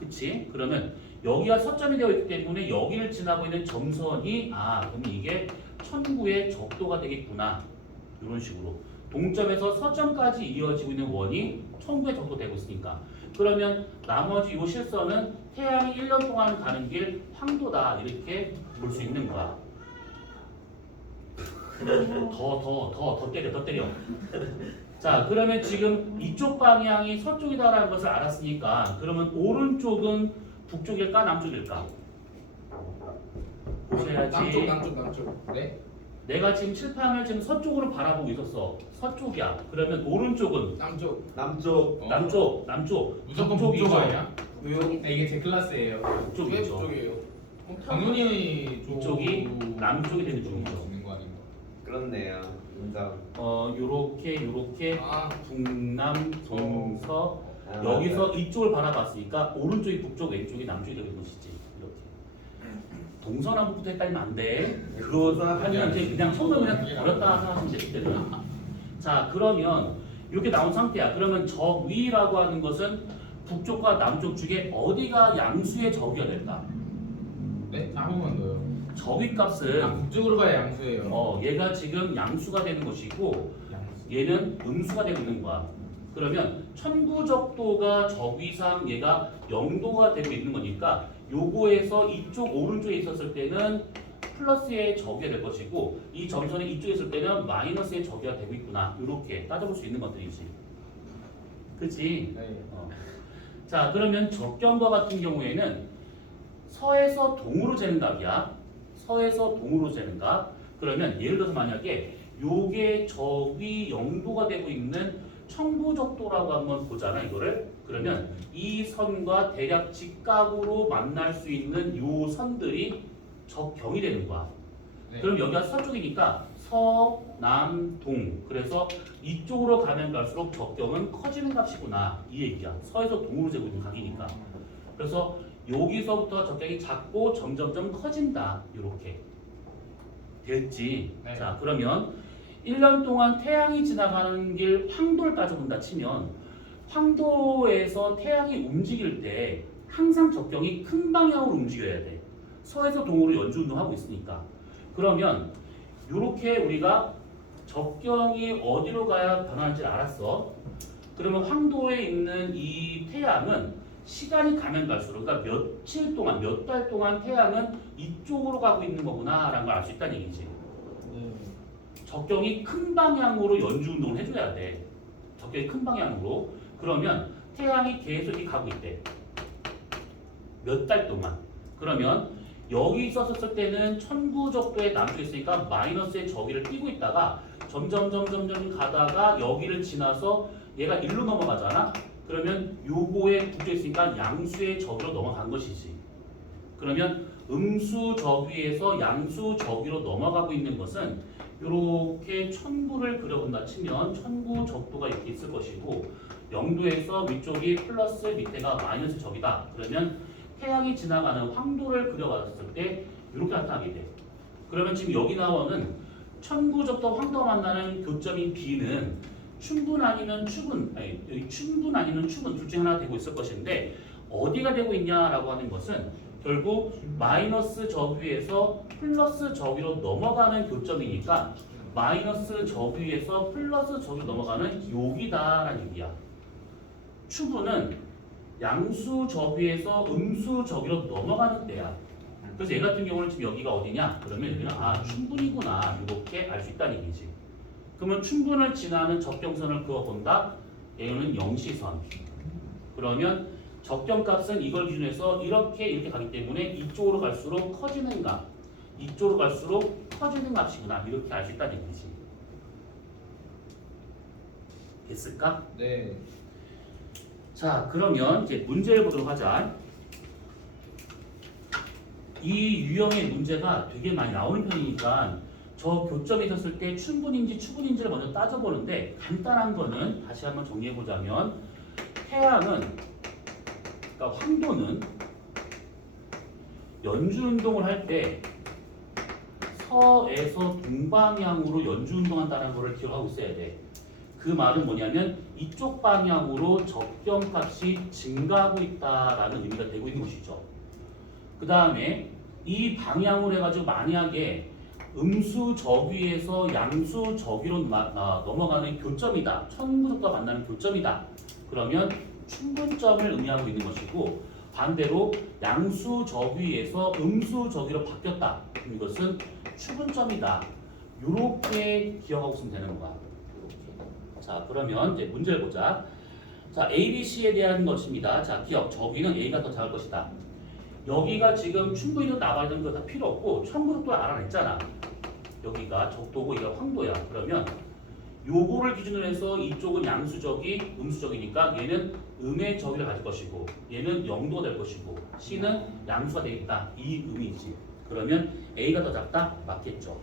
그치? 그러면 여기가 서점이 되어 있기 때문에 여기를 지나고 있는 점선이 그럼 이게 천구의 적도가 되겠구나. 이런 식으로. 동점에서 서점까지 이어지고 있는 원이 천구의 적도 되고 있으니까. 그러면 나머지 요 실선은 태양이 1년 동안 가는 길 황도다. 이렇게 볼 수 있는 거야. 더 때려. 자, 그러면 지금 이쪽 방향이 서쪽이다라는 것을 알았으니까 그러면 오른쪽은 북쪽일까 남쪽일까? 보셔야지. 남쪽 네? 내가 지금 칠판을 지금 서쪽으로 바라보고 있었어. 서쪽이야. 그러면 오른쪽은 남쪽 남쪽. 남쪽. 무조건 북쪽이죠. 북쪽 아니야? 왜요? 이게 제 클래스예요. 북쪽이죠. 북쪽이에요? 당연히 북쪽이 남쪽이 되는 중이죠. 있는 거 아닌가? 그렇네요. 인정. 요렇게 북남 동서 아, 여기서 맞아요. 이쪽을 바라봤으니까 오른쪽이 북쪽, 왼쪽이 남쪽이 되는 것이지. 이렇게. 동서남북부터 헷갈리면 안 돼. 그거 하면 이제 그냥 손을 그냥 버렸다 생각하시면 되기 때문에. 자, 그러면 이렇게 나온 상태야. 그러면 적위라고 하는 것은 북쪽과 남쪽 중에 어디가 양수의 적위가 될까? 네? 한 번만 더요. 적위 값은 북쪽으로 가야 양수예요. 얘가 지금 양수가 되는 것이고 얘는 음수가 되고 있는 거야. 그러면 천구적도가 적위상 얘가 0도가 되고 있는 거니까 요거에서 이쪽 오른쪽에 있었을 때는 플러스의 적이가 될 것이고 이 점선이 이쪽에 있을 때는 마이너스의 적이가 되고 있구나. 이렇게 따져볼 수 있는 것들이지. 그치? 네. 자, 그러면 적경과 같은 경우에는 서에서 동으로 재는 값이야. 서에서 동으로 재는 값. 그러면 예를 들어서 만약에 요게 적이 0도가 되고 있는 청부적도라고 한번 보잖아, 이거를. 그러면 이 선과 대략 직각으로 만날 수 있는 요 선들이 적경이 되는 거야. 네. 그럼 여기가 서쪽이니까 서, 남, 동. 그래서 이쪽으로 가면 갈수록 적경은 커지는 값이구나. 이 얘기야. 서에서 동으로 재고 있는 각이니까. 그래서 여기서부터 적경이 작고 점점점 커진다. 이렇게. 됐지? 네. 자, 그러면 1년 동안 태양이 지나가는 길 황도를 따져본다 치면 황도에서 태양이 움직일 때 항상 적경이 큰 방향으로 움직여야 돼. 서에서 동으로 연주운동하고 있으니까. 그러면 이렇게 우리가 적경이 어디로 가야 변하는지 알았어. 그러면 황도에 있는 이 태양은 시간이 가면 갈수록 그러니까 며칠 동안 몇 달 동안 태양은 이쪽으로 가고 있는 거구나라는 걸 알 수 있다는 얘기지. 네. 적경이 큰 방향으로 연주 운동을 해줘야 돼. 적경이 큰 방향으로. 그러면 태양이 계속 이렇게 가고 있대. 몇 달 동안. 그러면 여기 있었을 때는 천구적도에 남쪽에 있으니까 마이너스의 저기를 띄고 있다가 점점 가다가 여기를 지나서 얘가 일로 넘어가잖아. 그러면 요거에 북쪽에 있으니까 양수의 저기로 넘어간 것이지. 그러면 음수 저기에서 양수 저기로 넘어가고 있는 것은 이렇게 천구를 그려본다 치면 천구 적도가 이렇게 있을 것이고 0도에서 위쪽이 플러스 밑에가 마이너스 적이다. 그러면 태양이 지나가는 황도를 그려봤을 때 이렇게 나타나게 돼. 그러면 지금 여기 나오는 천구적도 황도가 만나는 교점인 B는 충분 아니면 추분, 여기 충분 아니면 추분 둘 중에 하나 되고 있을 것인데 어디가 되고 있냐라고 하는 것은 결국 마이너스 저위에서 플러스 저위로 넘어가는 교점이니까 마이너스 저위에서 플러스 저위로 넘어가는 여기다라는 얘기야. 추분은 양수 저위에서 음수 저위로 넘어가는 때야. 그래서 얘 같은 경우는 지금 여기가 어디냐? 그러면 여기는 충분이구나 이렇게 알 수 있다는 얘기지. 그러면 충분을 지나는 적경선을 그어본다. 얘는 영시선. 그러면 적경값은 이걸 기준해서 이렇게 가기 때문에 이쪽으로 갈수록 커지는 값, 이쪽으로 갈수록 커지는 값이구나 이렇게 알 수 있다는 얘기지. 됐을까? 네. 자, 그러면 이제 문제를 보도록 하자. 이 유형의 문제가 되게 많이 나오는 편이니까 저 교점에 있었을 때 충분인지 추분인지를 먼저 따져보는데 간단한 거는 다시 한번 정리해보자면 태양은 그러니까 황도는 연주운동을 할 때 서에서 동방향으로 연주운동한다는 것을 기억하고 있어야 돼. 그 말은 뭐냐면 이쪽 방향으로 적경값이 증가하고 있다라는 의미가 되고 있는 것이죠. 그 다음에 이 방향으로 해가지고 만약에 음수 저위에서 양수 저위로 넘어가는 교점이다. 천구적도가 만나는 교점이다. 그러면 충분점을 의미하고 있는 것이고 반대로 양수 저위에서 음수 저위로 바뀌었다. 그럼 이것은 추분점이다. 이렇게 기억하고 있으면 되는 거야. 자, 그러면 이제 문제를 보자. 자, A, B, C에 대한 것입니다. 자, 기억. 저기는 A가 더 작을 것이다. 여기가 지금 충분히도 나와야 되는 거 다 필요 없고 천구적도를 알아냈잖아. 여기가 적도고 여기가 황도야. 그러면 요거를 기준으로 해서 이쪽은 양수적이 음수적이니까 얘는 음의 적이를 가질 것이고 얘는 0도가 될 것이고 C는 양수가 되겠다. 이 의미지. 그러면 A가 더 작다? 맞겠죠.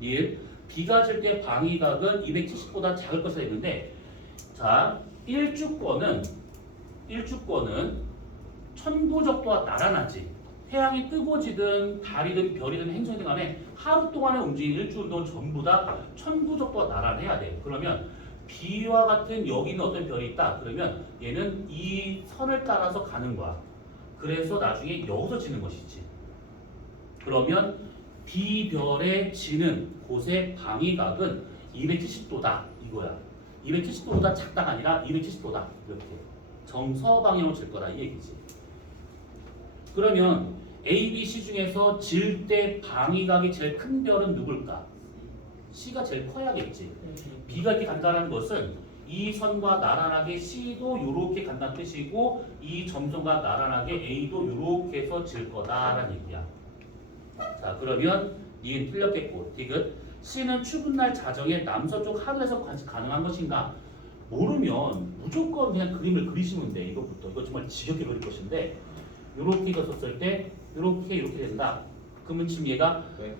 1. B가 질 때 방위각은 270보다 작을 것이라 했는데 자, 1주권은 천구적도가 나란하지. 태양이 뜨고 지든 달이든 별이든 행성이든 간에 하루 동안에 움직이는 일주운동은 전부 다 천구적도가 나란해야 돼. 그러면 B와 같은 여기는 어떤 별이 있다. 그러면 얘는 이 선을 따라서 가는 거야. 그래서 나중에 여기서 지는 것이지. 그러면 B별에 지는 곳의 방위각은 270도다 이거야. 270도보다 작다가 아니라 270도다 이렇게 정서 방향으로 질 거다 이 얘기지. 그러면 A, B, C 중에서 질 때 방위각이 제일 큰 별은 누굴까? C가 제일 커야겠지. B가 이렇게 간다는 것은 이 선과 나란하게 C도 이렇게 간다는 뜻이고 이 점선과 나란하게 A도 이렇게 해서 질 거다라는 얘기야. 자, 그러면 이는 틀렸겠고 디귿. C는 추분날 자정에 남서쪽 하늘에서 관측 가능한 것인가? 모르면 무조건 그냥 그림을 그리시면 돼. 이거부터. 이거 정말 지겹게 그릴 것인데 이렇게 그렸을 때 이렇게 된다. 그러면 지금 얘가 네.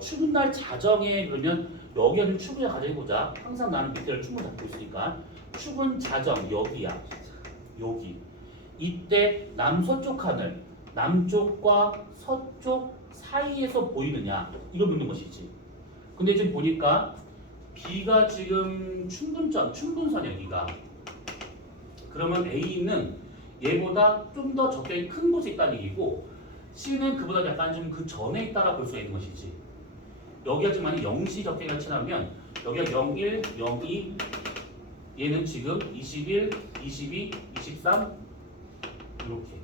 추분날 자정에 그러면 여기가 좀 추분을 가져보자. 항상 나는 밑에를 추분 잡고 있으니까 추분 자정 여기야. 여기. 이때 남서쪽 하늘, 남쪽과 서쪽 사이에서 보이느냐 이걸 묻는 것이지. 근데 지금 보니까 B가 지금 충분선 여기가. 그러면 A는 얘보다 좀 더 적격이 큰 곳에 있다는 얘기고 C는 그보다 약간 좀 그 전에 있다라 볼 수가 있는 것이지. 여기가 지금 만약 0시 적격을 치라면 여기가 01, 02 얘는 지금 21, 22, 23 이렇게.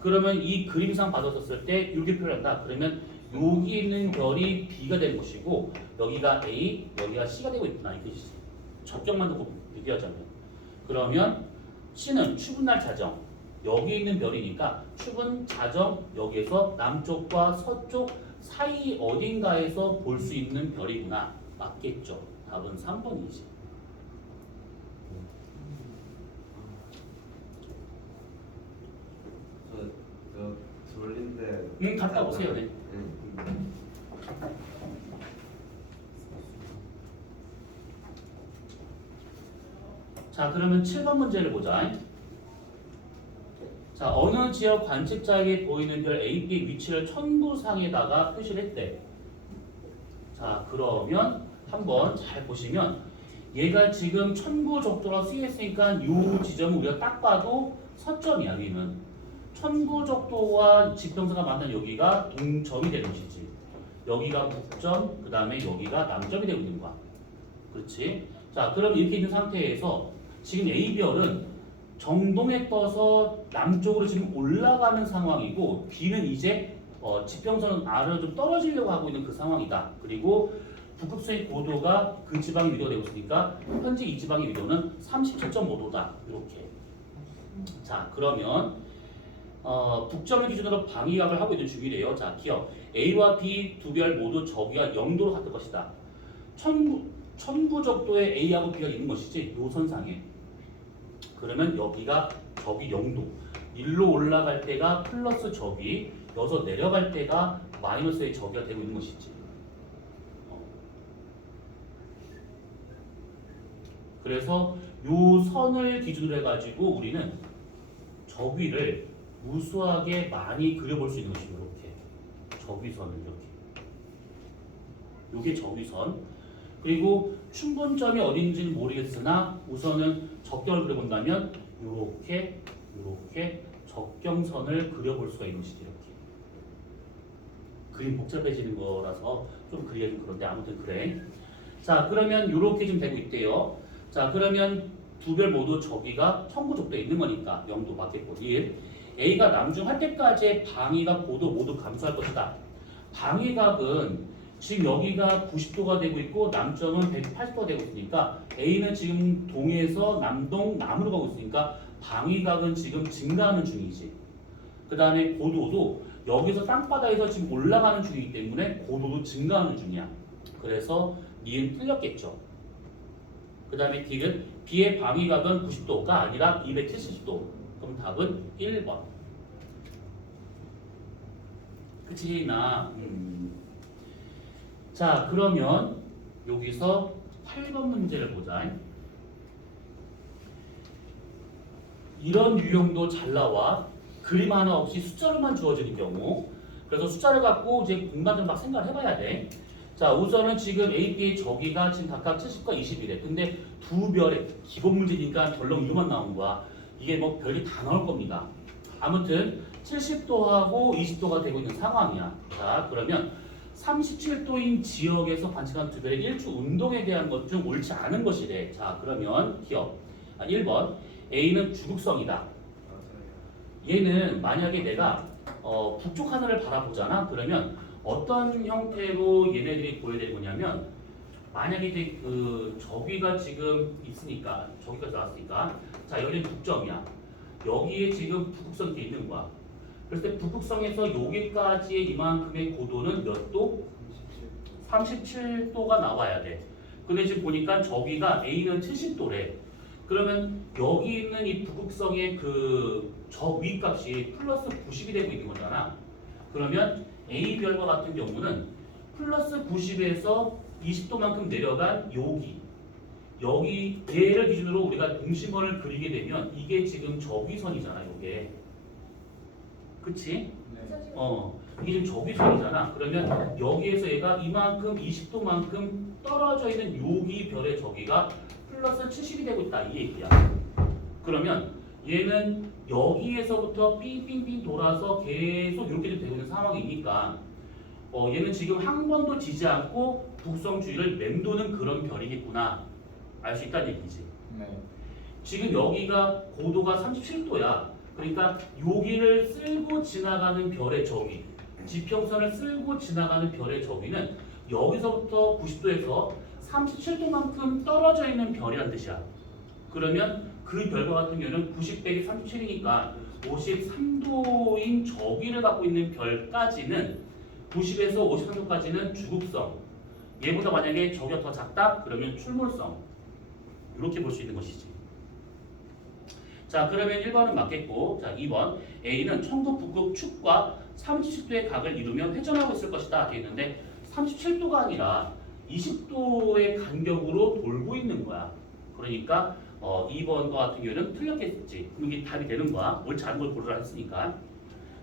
그러면 이 그림상 받았었을 때 이렇게 표현한다. 그러면 여기 있는 별이 B가 되는 것이고 여기가 A, 여기가 C가 되고 있구나 이것이지. 접경만 두고 비교하자면. 그러면 C는 추분날 자정. 여기 있는 별이니까 추분 자정 여기에서 남쪽과 서쪽 사이 어딘가에서 볼 수 있는 별이구나. 맞겠죠. 답은 3번이지. 저 졸린데. 갔다 오세요. 네. 자, 그러면 7번 문제를 보자. 자, 어느 지역 관측자에게 보이는 별 A, B의 위치를 천구상에다가 표시를 했대. 자, 그러면 한번 잘 보시면 얘가 지금 천구적도라 쓰여있으니까 이 지점은 우리가 딱 봐도 서점이야. 여기는 천구적도와 지평선가 만난 여기가 동점이 되는 것이지. 여기가 북점, 그 다음에 여기가 남점이 되고 있는 거야. 그렇지? 자, 그럼 이렇게 있는 상태에서 지금 A별은 정동에 떠서 남쪽으로 지금 올라가는 상황이고 B는 이제 지평선 아래로 좀 떨어지려고 하고 있는 그 상황이다. 그리고 북극성의 고도가 그 지방의 위도가 되고 있으니까 현재 이 지방의 위도는 37.5도다. 이렇게. 자, 그러면 북점을 기준으로 방위각을 하고 있는 중이래요. 자, 기억. A와 B 두 별 모두 저기가 0도로 같을 것이다. 천구적도에 A하고 B가 있는 것이지. 요 선상에. 그러면 여기가 저기 0도. 일로 올라갈 때가 플러스 저기, 여기서 내려갈 때가 마이너스의 저기가 되고 있는 것이지. 그래서 요 선을 기준으로 해가지고 우리는 저기를 무수하게 많이 그려볼 수 있는 것이죠. 이렇게 저기선을 이렇게. 요게 저기선. 그리고 충분점이 어딘지는 모르겠으나 우선은 적경을 그려본다면 이렇게 적경선을 그려볼 수가 있는 것이죠. 이렇게. 그림 복잡해지는 거라서 좀 그리기 좀 그런데 아무튼 그래. 자, 그러면 이렇게 좀 되고 있대요. 자, 그러면 두 별 모두 저기가 천구적도에 있는 거니까 0도 맞겠고 1. A가 남중할 때까지의 방위각 고도 모두 감소할 것이다. 방위각은 지금 여기가 90도가 되고 있고 남점은 180도가 되고 있으니까 A는 지금 동에서 남동 남으로 가고 있으니까 방위각은 지금 증가하는 중이지. 그 다음에 고도도 여기서 땅바닥에서 지금 올라가는 중이기 때문에 고도도 증가하는 중이야. 그래서 니은 틀렸겠죠. 그 다음에 D는 B의 방위각은 90도가 아니라 270도. 그럼 답은 1번. 그치? 자, 그러면 여기서 8번 문제를 보자. 이런 유형도 잘 나와. 그림 하나 없이 숫자로만 주어지는 경우. 그래서 숫자를 갖고 이제 공간을 막 생각을 해봐야 돼. 자, 우선은 지금 A, B의 저기가 지금 각각 70과 20이래. 근데 두 별의 기본 문제니까 덜렁 이거만 나온 거야. 이게 뭐 별이 다 나올 겁니다. 아무튼 70도하고 20도가 되고 있는 상황이야. 자, 그러면 37도인 지역에서 관측한 두 별의 일주 운동에 대한 것 중 옳지 않은 것이래. 자, 그러면 기억. 1번 A는 주극성이다. 얘는 만약에 내가 북쪽 하늘을 바라보잖아. 그러면 어떤 형태로 얘네들이 보여야 거냐면 만약에 이제 저기가 지금 있으니까 저기까지 나왔으니까 자, 여기는 북점이야. 여기에 지금 북극성이 이렇게 있는 거야. 그래서 북극성에서 여기까지의 이만큼의 고도는 몇 도? 37도가 나와야 돼. 근데 지금 보니까 저기가 A는 70도래. 그러면 여기 있는 이 북극성의 저 위값이 플러스 90이 되고 있는 거잖아. 그러면 A별과 같은 경우는 플러스 90에서 20도만큼 내려간 여기 얘를 기준으로 우리가 동심원을 그리게 되면 이게 지금 저기선이잖아. 요게. 그치? 이게 지금 저기선이잖아. 그러면 여기에서 얘가 이만큼 20도만큼 떨어져 있는 여기 별의 저기가 플러스 70이 되고 있다. 이 얘기야. 그러면 얘는 여기에서부터 삥삥삥 돌아서 계속 이렇게 되고 있는 상황이니까 얘는 지금 한 번도 지지 않고 북성 주위를 맴도는 그런 별이겠구나. 알 수 있다는 얘기지. 네. 지금 여기가 고도가 37도야. 그러니까 여기를 쓸고 지나가는 별의 저위, 지평선을 쓸고 지나가는 별의 저위는 여기서부터 90도에서 37도만큼 떨어져 있는 별이란 뜻이야. 그러면 그 별과 같은 경우는 90 빼기 37이니까 53도인 저기를 갖고 있는 별까지는 90에서 53도까지는 주급성. 얘보다 만약에 저기가 더 작다? 그러면 출몰성. 이렇게 볼 수 있는 것이지. 자, 그러면 1번은 맞겠고, 자, 2번 A는 천국 북극 축과 37도의 각을 이루며 회전하고 있을 것이다 되어 있는데 37도가 아니라 20도의 간격으로 돌고 있는 거야. 그러니까 2번과 같은 경우는 틀렸겠지. 그럼 이게 답이 되는 거야. 옳지 않은 걸 고르라 했으니까.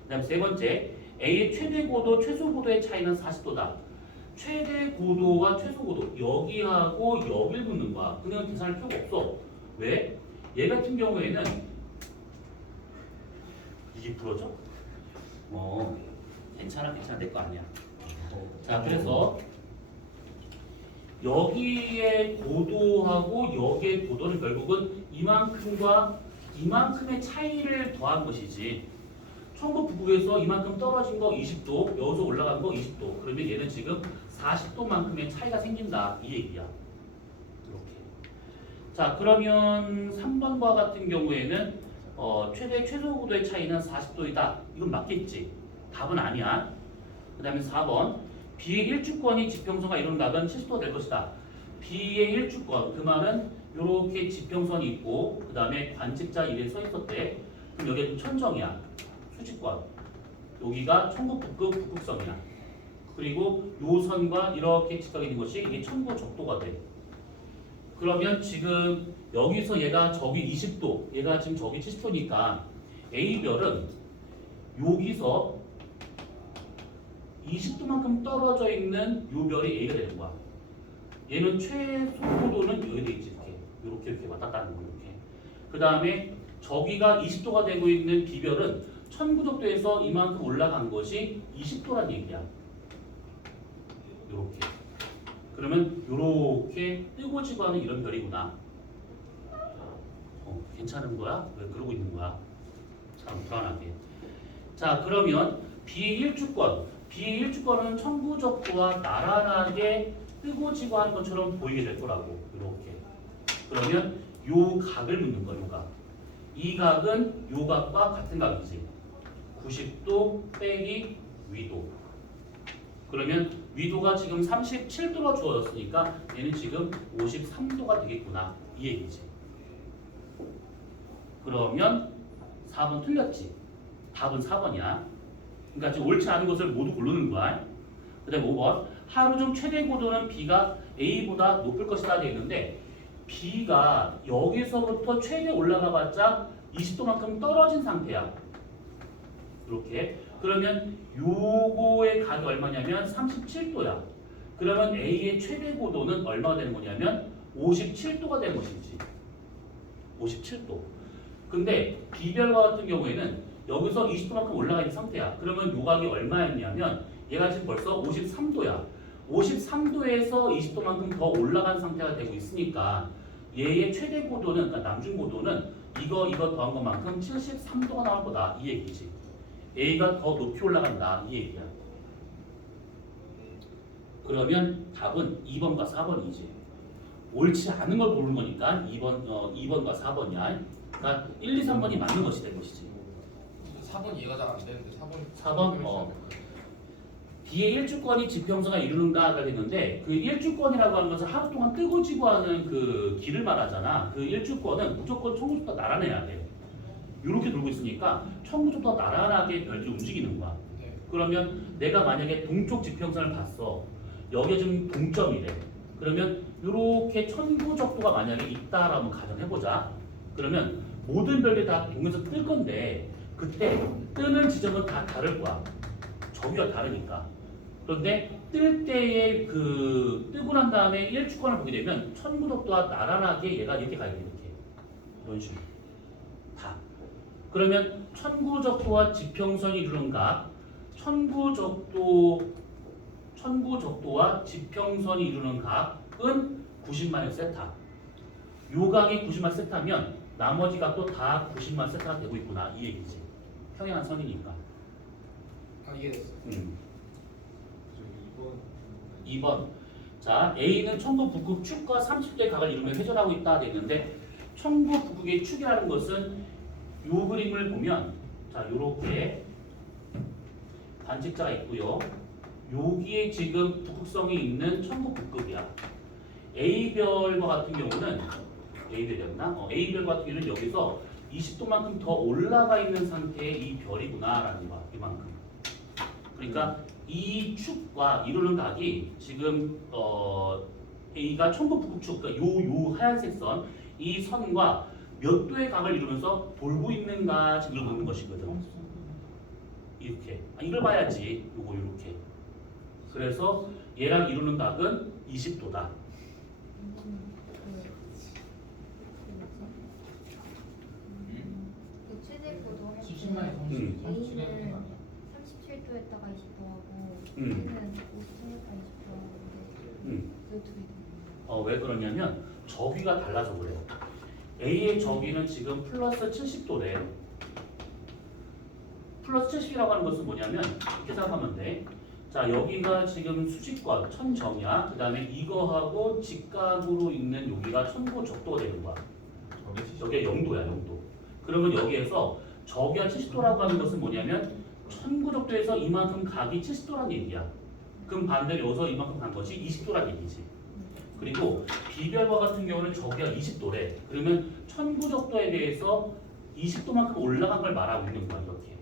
그 다음 세 번째, A의 최대 고도, 최소 고도의 차이는 40도다. 최대 고도와 최소 고도, 여기하고 여길 묻는 거야. 그냥 계산할 필요가 없어. 왜? 얘 같은 경우에는 이게 부러져? 괜찮아, 내 거 아니야. 자, 그래서 여기의 고도하고 여기의 고도는 결국은 이만큼과 이만큼의 차이를 더한 것이지. 천국 북극에서 이만큼 떨어진 거 20도, 여기서 올라간 거 20도. 그러면 얘는 지금 40도만큼의 차이가 생긴다. 이 얘기야. 이렇게. 자, 그러면 3번과 같은 경우에는 최대 최소 고도의 차이는 40도이다. 이건 맞겠지. 답은 아니야. 그 다음에 4번. B의 일주권이 지평선과 이루는 각은 70도가 될 것이다. B의 일주권, 그 말은 이렇게 지평선이 있고 그 다음에 관측자 이래 서 있었대. 그럼 여기는 천정이야. 수직권. 여기가 천국 북극 북극성이야. 그리고 요 선과 이렇게 직각이 있는 것이 이게 천구 적도가 돼. 그러면 지금 여기서 얘가 저기 20도, 얘가 지금 저기 70도니까 A별은 여기서 20도만큼 떨어져 있는 요 별이 A가 되는 거야. 얘는 최소 고도는 여기 돼 있지. 이렇게 왔다 갔다 하는 거 이렇게. 그 다음에 저기가 20도가 되고 있는 B별은 1900도에서 이만큼 올라간 것이 20도란 얘기야. 이렇게. 그러면 이렇게 뜨고 지고 하는 이런 별이구나. 괜찮은 거야? 왜 그러고 있는 거야? 참 불안하게. 자, 그러면 B의 일주권은 천구적도와 나란하게 뜨고 지고 하는 것처럼 보이게 될 거라고. 이렇게. 그러면 요 각을 묻는 거야. 요 각. 이 각은 요 각과 같은 각이지. 90도 빼기 위도. 그러면 위도가 지금 37도로 주어졌으니까 얘는 지금 53도가 되겠구나. 이 얘기지. 그러면 4번 틀렸지. 답은 4번이야. 그러니까 지금 옳지 않은 것을 모두 고르는 거야. 그 다음에 5번. 하루 중 최대 고도는 B가 A보다 높을 것이다 되어 있는데 B가 여기서부터 최대 올라가 봤자 20도만큼 떨어진 상태야. 이렇게. 그러면 요거의 각이 얼마냐면 37도야. 그러면 A의 최대 고도는 얼마가 되는 거냐면 57도가 되는 것이지. 57도. 근데 B별과 같은 경우에는 여기서 20도만큼 올라가 있는 상태야. 그러면 요 각이 얼마였냐면 얘가 지금 벌써 53도야. 53도에서 20도만큼 더 올라간 상태가 되고 있으니까 얘의 최대 고도는, 그러니까 남중 고도는 이거 더한 것만큼 73도가 나올 거다. 이 얘기지. A가 더 높이 올라간다. 이 얘기야. 그러면 답은 2번과 4번이지. 옳지 않은 걸 고르는 거니까 2번과 4번이야. 그러니까 1, 2, 3번이 맞는 것이 된 것이지. 4번 이해가 잘 안 되는데 4번 B의 일주권이 지평선과 이루는가가 되는데 그 일주권이라고 하는 것은 하루 동안 뜨고 지고 하는 그 길을 말하잖아. 그 일주권은 무조건 천구적도 나란해야 돼. 이렇게 돌고 있으니까 천구적도 나란하게 별들이 움직이는 거야. 그러면 내가 만약에 동쪽 지평선을 봤어. 여기가 지금 동점이래. 그러면 이렇게 천구적도가 만약에 있다라고 가정해보자. 그러면 모든 별들이 다 동에서 뜰 건데 그때 뜨는 지점은 다 다를 거야. 저기와 다르니까. 그런데 뜰 때에 그 뜨고 난 다음에 일주권을 보게 되면 천구적도와 나란하게 얘가 이렇게 가야 돼. 이렇게. 이런 식으로. 다. 그러면 천구적도와 지평선이 이루는 각, 천구적도와 지평선이 이루는 각은 90마이너스 세타. 요 각이 90마이너스 세타면 나머지 각도 다 90만 세트가 되고 있구나 이 얘기지. 평행한 선이니까. 아 이해됐어. 2번. 자, A는 천부 북극 축과 30도의 각을 이루며 회전하고 있다 되는데 천부 북극의 축이라는 것은 요 그림을 보면 자, 요렇게 반직자가 있고요. 여기에 지금 북극성이 있는 천부 북극이야. A별과 같은 경우는 A별이었나? A별 같은 경우는 여기서 20도만큼 더 올라가 있는 상태의 이 별이구나라는 거야. 이만큼. 그러니까 이 축과 이루는 각이 지금 A가 천부 북극축, 그러니까 요 하얀색 선, 이 선과 몇 도의 각을 이루면서 돌고 있는가 지금 보는 것이거든. 이렇게. 이걸 봐야지. 요거 이렇게. 그래서 얘랑 이루는 각은 20도다. 그 최대 고도 할 70만에 때 음. 37에 A는 37도에다가 20도하고 음. B는 53도에다가 20도하고 그 둘이 왜 그러냐면 저기가 달라서 그래요. A의 저기는 지금 플러스 70도래요. 플러스 70이라고 하는 것은 뭐냐면 이렇게 생각하면 돼. 자, 여기가 지금 수직과 천정이야. 그 다음에 이거하고 직각으로 있는 여기가 천고적도가 되는 거야. 여기가 0도야, 0도. 그러면 여기에서 저기가 70도라고 하는 것은 뭐냐면 천고적도에서 이만큼 각이 70도란 얘기야. 그럼 반대로 여기서 이만큼 간 것이 20도란 얘기지. 그리고 B별과 같은 경우는 저기가 20도래. 그러면 천고적도에 대해서 20도만큼 올라간 걸 말하고 있는 거야, 이렇게.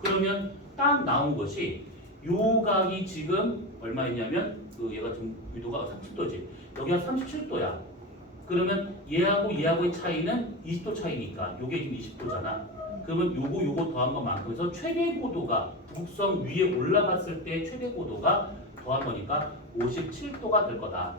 그러면 딱 나온 것이 요 각이 지금 얼마였냐면 얘가 지금 위도가 37도지. 여기가 37도야. 그러면 얘하고의 차이는 20도 차이니까 요게 지금 20도잖아. 그러면 요거 더한 것만큼 해서 최대 고도가 북극성 위에 올라갔을 때 최대 고도가 더한 거니까 57도가 될 거다.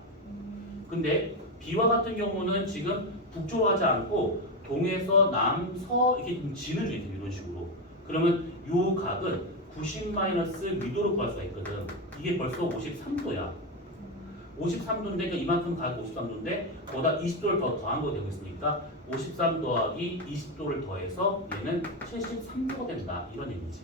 근데 B와 같은 경우는 지금 북쪽으로 가지 않고 동에서 남서 이렇게 좀 진을 주게 돼 이런 식으로. 그러면 요 각은 90 미도로 구할 수가 있거든. 이게 벌써 53도야. 53도인데 그러니까 이만큼 각 53도인데 거기다 20도를 더 더한 거 되고 있으니까 53 더하기 20도를 더해서 얘는 73도가 된다. 이런 얘기지.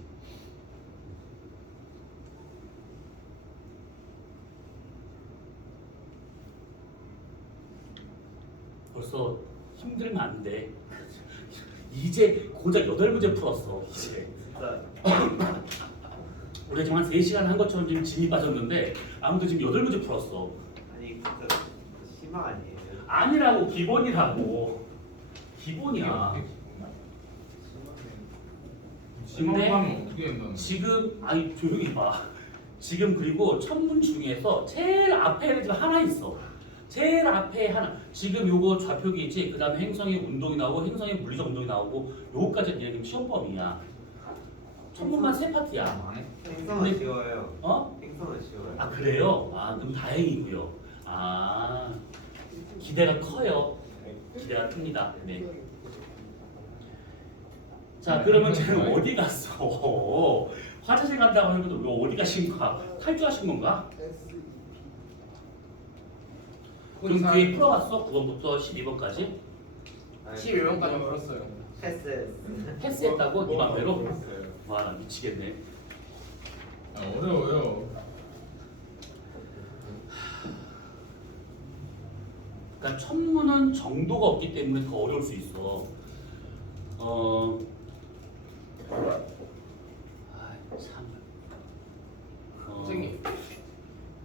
벌써 힘들면 안 돼. 이제 고작 8문제 풀었어. 이제. 진짜 우리가 지금 한 3시간 한 것처럼 지금 진이 빠졌는데 아무도 지금 8문제 풀었어. 아니 진짜 심화 아니에요? 아니라고 기본이라고. 기본이야. 근데 하면 어떻게 된다는 지금 아니 조용히 봐. 지금 그리고 천문 중에서 제일 앞에는 지금 하나 있어. 제일 앞에 하나. 지금 요거 좌표기 있지. 그다음에 행성의 운동이 나오고 행성의 물리적 운동이 나오고 요거까지 지금 시험 범위야. 천문만 3파트야. 행성은 근데- 쉬워요. 어? 행성은 쉬워요. 아 그래요? 아 그럼 다행이고요. 아 기대가 커요. 기대가 큽니다. 네. 자 그러면 쟤는 어디 갔어? 화장실 간다고 하는 것도 어디 가신 거야? 탈주하신 건가? 그럼 뒤에 풀어봤어? 9번부터 12번까지? 11번까지 벌었어요. 패스. 패스했다고? 네 맘대로? 와 나 미치겠네. 어려워요. 그러니까 천문은 정도가 없기 때문에 더 어려울 수 있어. 참. 선생님,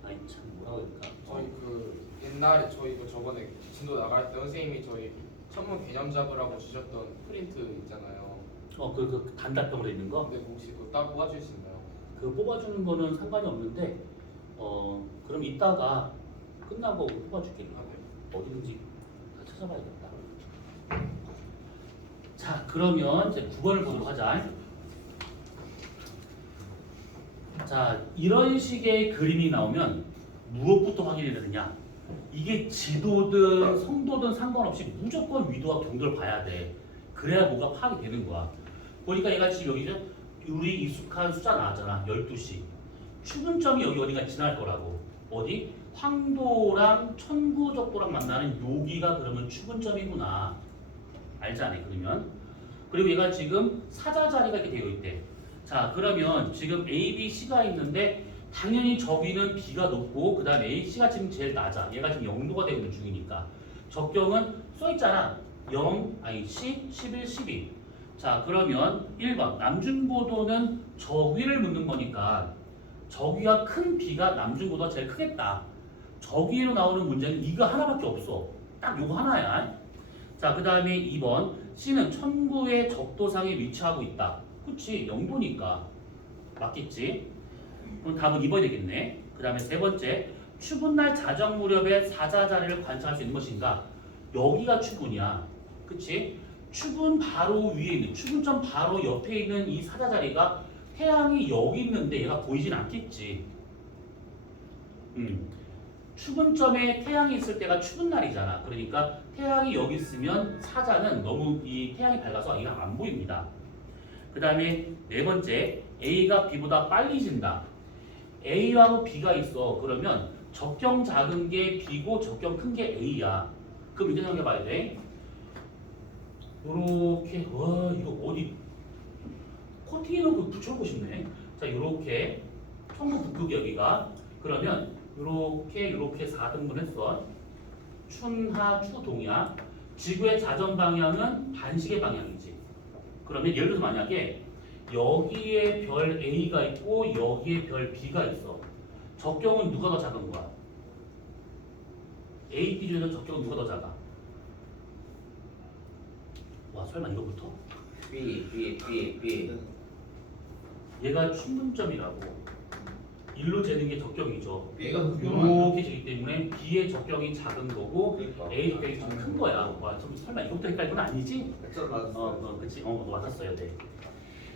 아니 참 뭐라고 할까? 저희 그 옛날에 저희 그 저번에 진도 나갈 때 선생님이 저희 천문 개념 잡으라고 주셨던 프린트 있잖아요. 그 단답형으로 있는 거? 근데 혹시 그거 따 뽑아줄 수 있나요? 그 뽑아주는 거는 상관이 없는데 그럼 이따가 끝나고 뽑아줄게. 아, 네. 어디든지 다 찾아봐야겠다. 자 그러면 이제 9번을 보도록 하자. 자 이런 식의 그림이 나오면 무엇부터 확인해야 되느냐? 이게 지도든 성도든 상관없이 무조건 위도와 경도를 봐야 돼. 그래야 뭐가 파악이 되는 거야. 보니까 얘가 지금 여기는 우리 익숙한 숫자 나왔잖아. 12시. 출근점이 여기 어딘가 지날 거라고. 어디? 황도랑 천구적도랑 만나는 여기가 그러면 추분점이구나. 알지 않아요? 그러면 그리고 얘가 지금 사자자리가 이렇게 되어 있대. 자 그러면 지금 A, B, C가 있는데 당연히 저기는 B가 높고 그 다음에 A, C가 지금 제일 낮아. 얘가 지금 0도가 되고 있는 중이니까 적경은 써있잖아. 0, 아니 10, 11, 12. 자 그러면 1번 남중고도는 저기를 묻는 거니까 저기가 큰 B가 남중고도가 제일 크겠다. 저기로 나오는 문제는 이거 하나밖에 없어. 딱 요거 하나야. 자 그 다음에 2번 C는 천구의 적도상에 위치하고 있다. 그치 0도니까 맞겠지? 그럼 답은 2번이 되겠네. 그 다음에 세 번째 추분날 자정 무렵에 사자자리를 관찰할 수 있는 것인가? 여기가 추분이야. 그치? 추분 바로 위에 있는 추분점 바로 옆에 있는 이 사자자리가 태양이 여기 있는데 얘가 보이진 않겠지. 추분점에 태양이 있을 때가 추분날이잖아. 그러니까 태양이 여기 있으면 사자는 너무 이 태양이 밝아서 얘가 안 보입니다. 그 다음에 네 번째 A가 B보다 빨리 진다. A하고 B가 있어. 그러면 적경 작은 게 B고 적경 큰 게 A야. 그럼 이제 생각해 봐야 돼. 요렇게 와 이거 어디 코팅해놓고 붙여놓고 싶네. 자 요렇게 천구 북극이 여기가 그러면 요렇게 4등분 했어. 춘하 추동이야. 지구의 자전 방향은 반시계 방향이지. 그러면 예를 들어서 만약에 여기에 별 A가 있고 여기에 별 B가 있어. 적경은 누가 더 작은 거야? A, B 중에서 적경은 누가 더 작아? 와 설마 이거부터? B. 얘가 충분점이라고. 일로 재는 게 적경이죠. B가 이렇게 재기 때문에 B의 적경이 작은 거고 그러니까. A 적경이 좀 큰 거야. 와, 좀 설마 이것부터 헷갈린 건 아니지? 그치. 맞았어요. 네.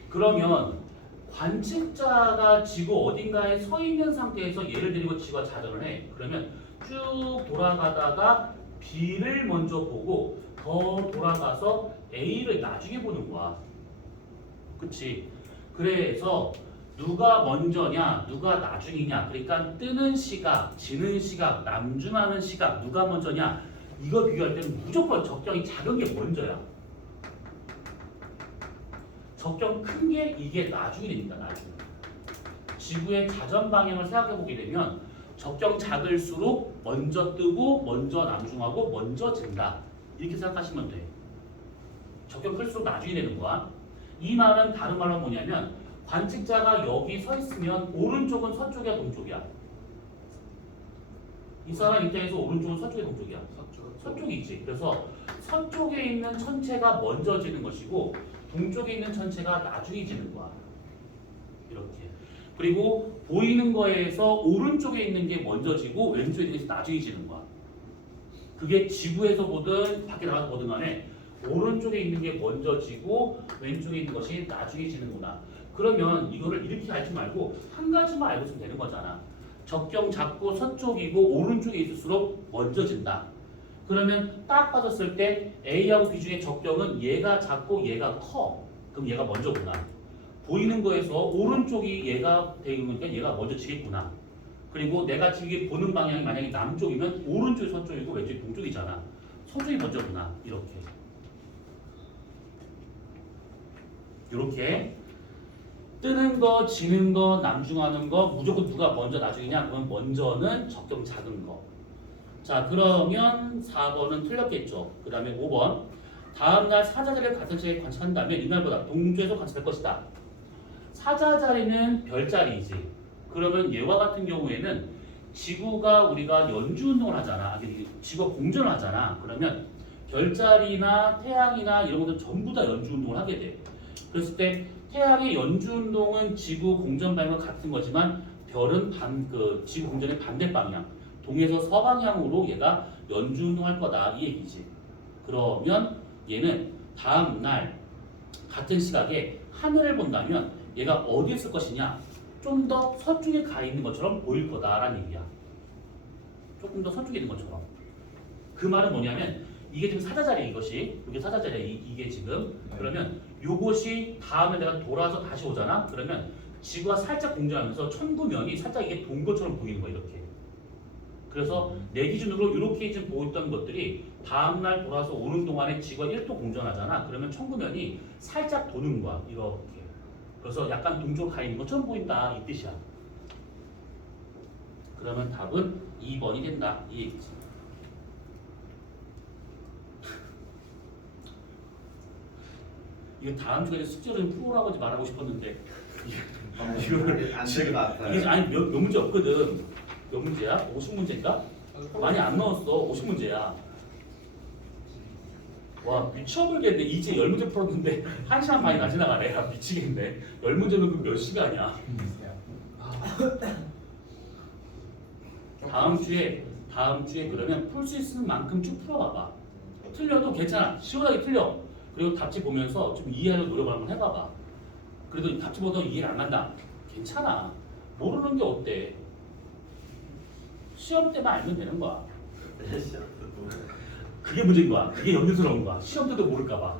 그러면 관측자가 지구 어딘가에 서 있는 상태에서 얘를 데리고 지구가 자전을 해. 그러면 쭉 돌아가다가 B를 먼저 보고 더 돌아가서 A를 나중에 보는 거야. 그치? 그래서 누가 먼저냐, 누가 나중이냐. 그러니까 뜨는 시각, 지는 시각, 남중하는 시각 누가 먼저냐. 이거 비교할 때는 무조건 적경이 작은 게 먼저야. 적경 큰 게 이게 나중이 됩니다. 나중. 지구의 자전 방향을 생각해 보게 되면 적경 작을수록 먼저 뜨고 먼저 남중하고 먼저 진다. 이렇게 생각하시면 돼. 적경 클수록 나중이 되는 거야. 이 말은 다른 말로 뭐냐면 관측자가 여기 서 있으면 오른쪽은 서쪽이야 동쪽이야? 이 사람 입장에서 오른쪽은 서쪽이야 동쪽이야? 서쪽이지. 그래서 서쪽에 있는 천체가 먼저 지는 것이고 동쪽에 있는 천체가 나중에 지는 거야. 이렇게. 그리고 보이는 거에서 오른쪽에 있는 게 먼저 지고 왼쪽에 있는 게 나중에 지는 거야. 그게 지구에서 보든 밖에 나가서 보든 간에 오른쪽에 있는 게 먼저 지고 왼쪽에 있는 것이 나중에 지는구나. 그러면 이거를 이렇게 알지 말고 한 가지만 알고 있으면 되는 거잖아. 적경 작고 서쪽이고 오른쪽에 있을수록 먼저 진다. 그러면 딱 빠졌을 때 A하고 B 중에 적경은 얘가 작고 얘가 커. 그럼 얘가 먼저구나. 보이는 거에서 오른쪽이 얘가 되는 거니까 얘가 먼저 지겠구나. 그리고 내가 지금 보는 방향이 만약에 남쪽이면 오른쪽이 서쪽이고 왼쪽이 동쪽이잖아. 서쪽이 먼저구나. 이렇게 뜨는 거, 지는 거, 남중하는 거 무조건 누가 먼저 나중이냐? 그러면 먼저는 적경 작은 거. 자 그러면 4번은 틀렸겠죠. 그 다음에 5번 다음날 사자자리를 같은 시각에 관찰한다면 이날보다 동쪽에서 관찰할 것이다. 사자자리는 별자리이지. 그러면 얘와 같은 경우에는 지구가 우리가 연주운동을 하잖아. 지구가 공전을 하잖아. 그러면 별자리나 태양이나 이런 것들 전부 다 연주운동을 하게 돼. 그랬을 때 태양의 연주운동은 지구 공전 방향과 같은 거지만 별은 지구 공전의 반대 방향 동에서 서방향으로 얘가 연주운동할 거다 이 얘기지. 그러면 얘는 다음 날 같은 시각에 하늘을 본다면 얘가 어디에 있을 것이냐? 좀 더 서쪽에 가 있는 것처럼 보일 거다라는 얘기야. 조금 더 서쪽에 있는 것처럼. 그 말은 뭐냐면 이게 지금 사자자리 이것이 이게 사자자리야 이게 지금. 그러면 요것이 다음에 내가 돌아서 다시 오잖아. 그러면 지구가 살짝 공전하면서 천구면이 살짝 이게 돈 것처럼 보이는 거야 이렇게. 그래서 내 기준으로 이렇게 지금 보고 있던 것들이 다음날 돌아서 오는 동안에 지구가 1도 공전하잖아. 그러면 청구면이 살짝 도는 거야. 이렇게. 그래서 약간 동쪽으로 가 있는 것처럼 보인다. 이 뜻이야. 그러면 답은 2번이 된다. 이 얘기지. 이거 다음 주에 숙제로 좀 풀어라고 말하고 싶었는데 이거를 안될 것 같아요. 이게 아니 몇 문제 없거든. 몇 문제야? 50문제인가? 많이 안 넣었어. 50문제야. 와 미쳐버리겠네. 이제 10문제 풀었는데 1시간 반이 나 지나가네. 아, 미치겠네. 10문제는 그 몇 시간이야? 다음 주에 그러면 풀 수 있는 만큼 쭉 풀어봐봐. 틀려도 괜찮아. 시원하게 틀려. 그리고 답지 보면서 좀 이해하려고 노력을 한번 해봐봐. 그래도 답지 보다 이해를 안 간다. 괜찮아. 모르는 게 어때? 시험 때만 알면 되는 거야. 그게 문제인 거야. 그게 염려스러운 거야. 시험 때도 모를까 봐.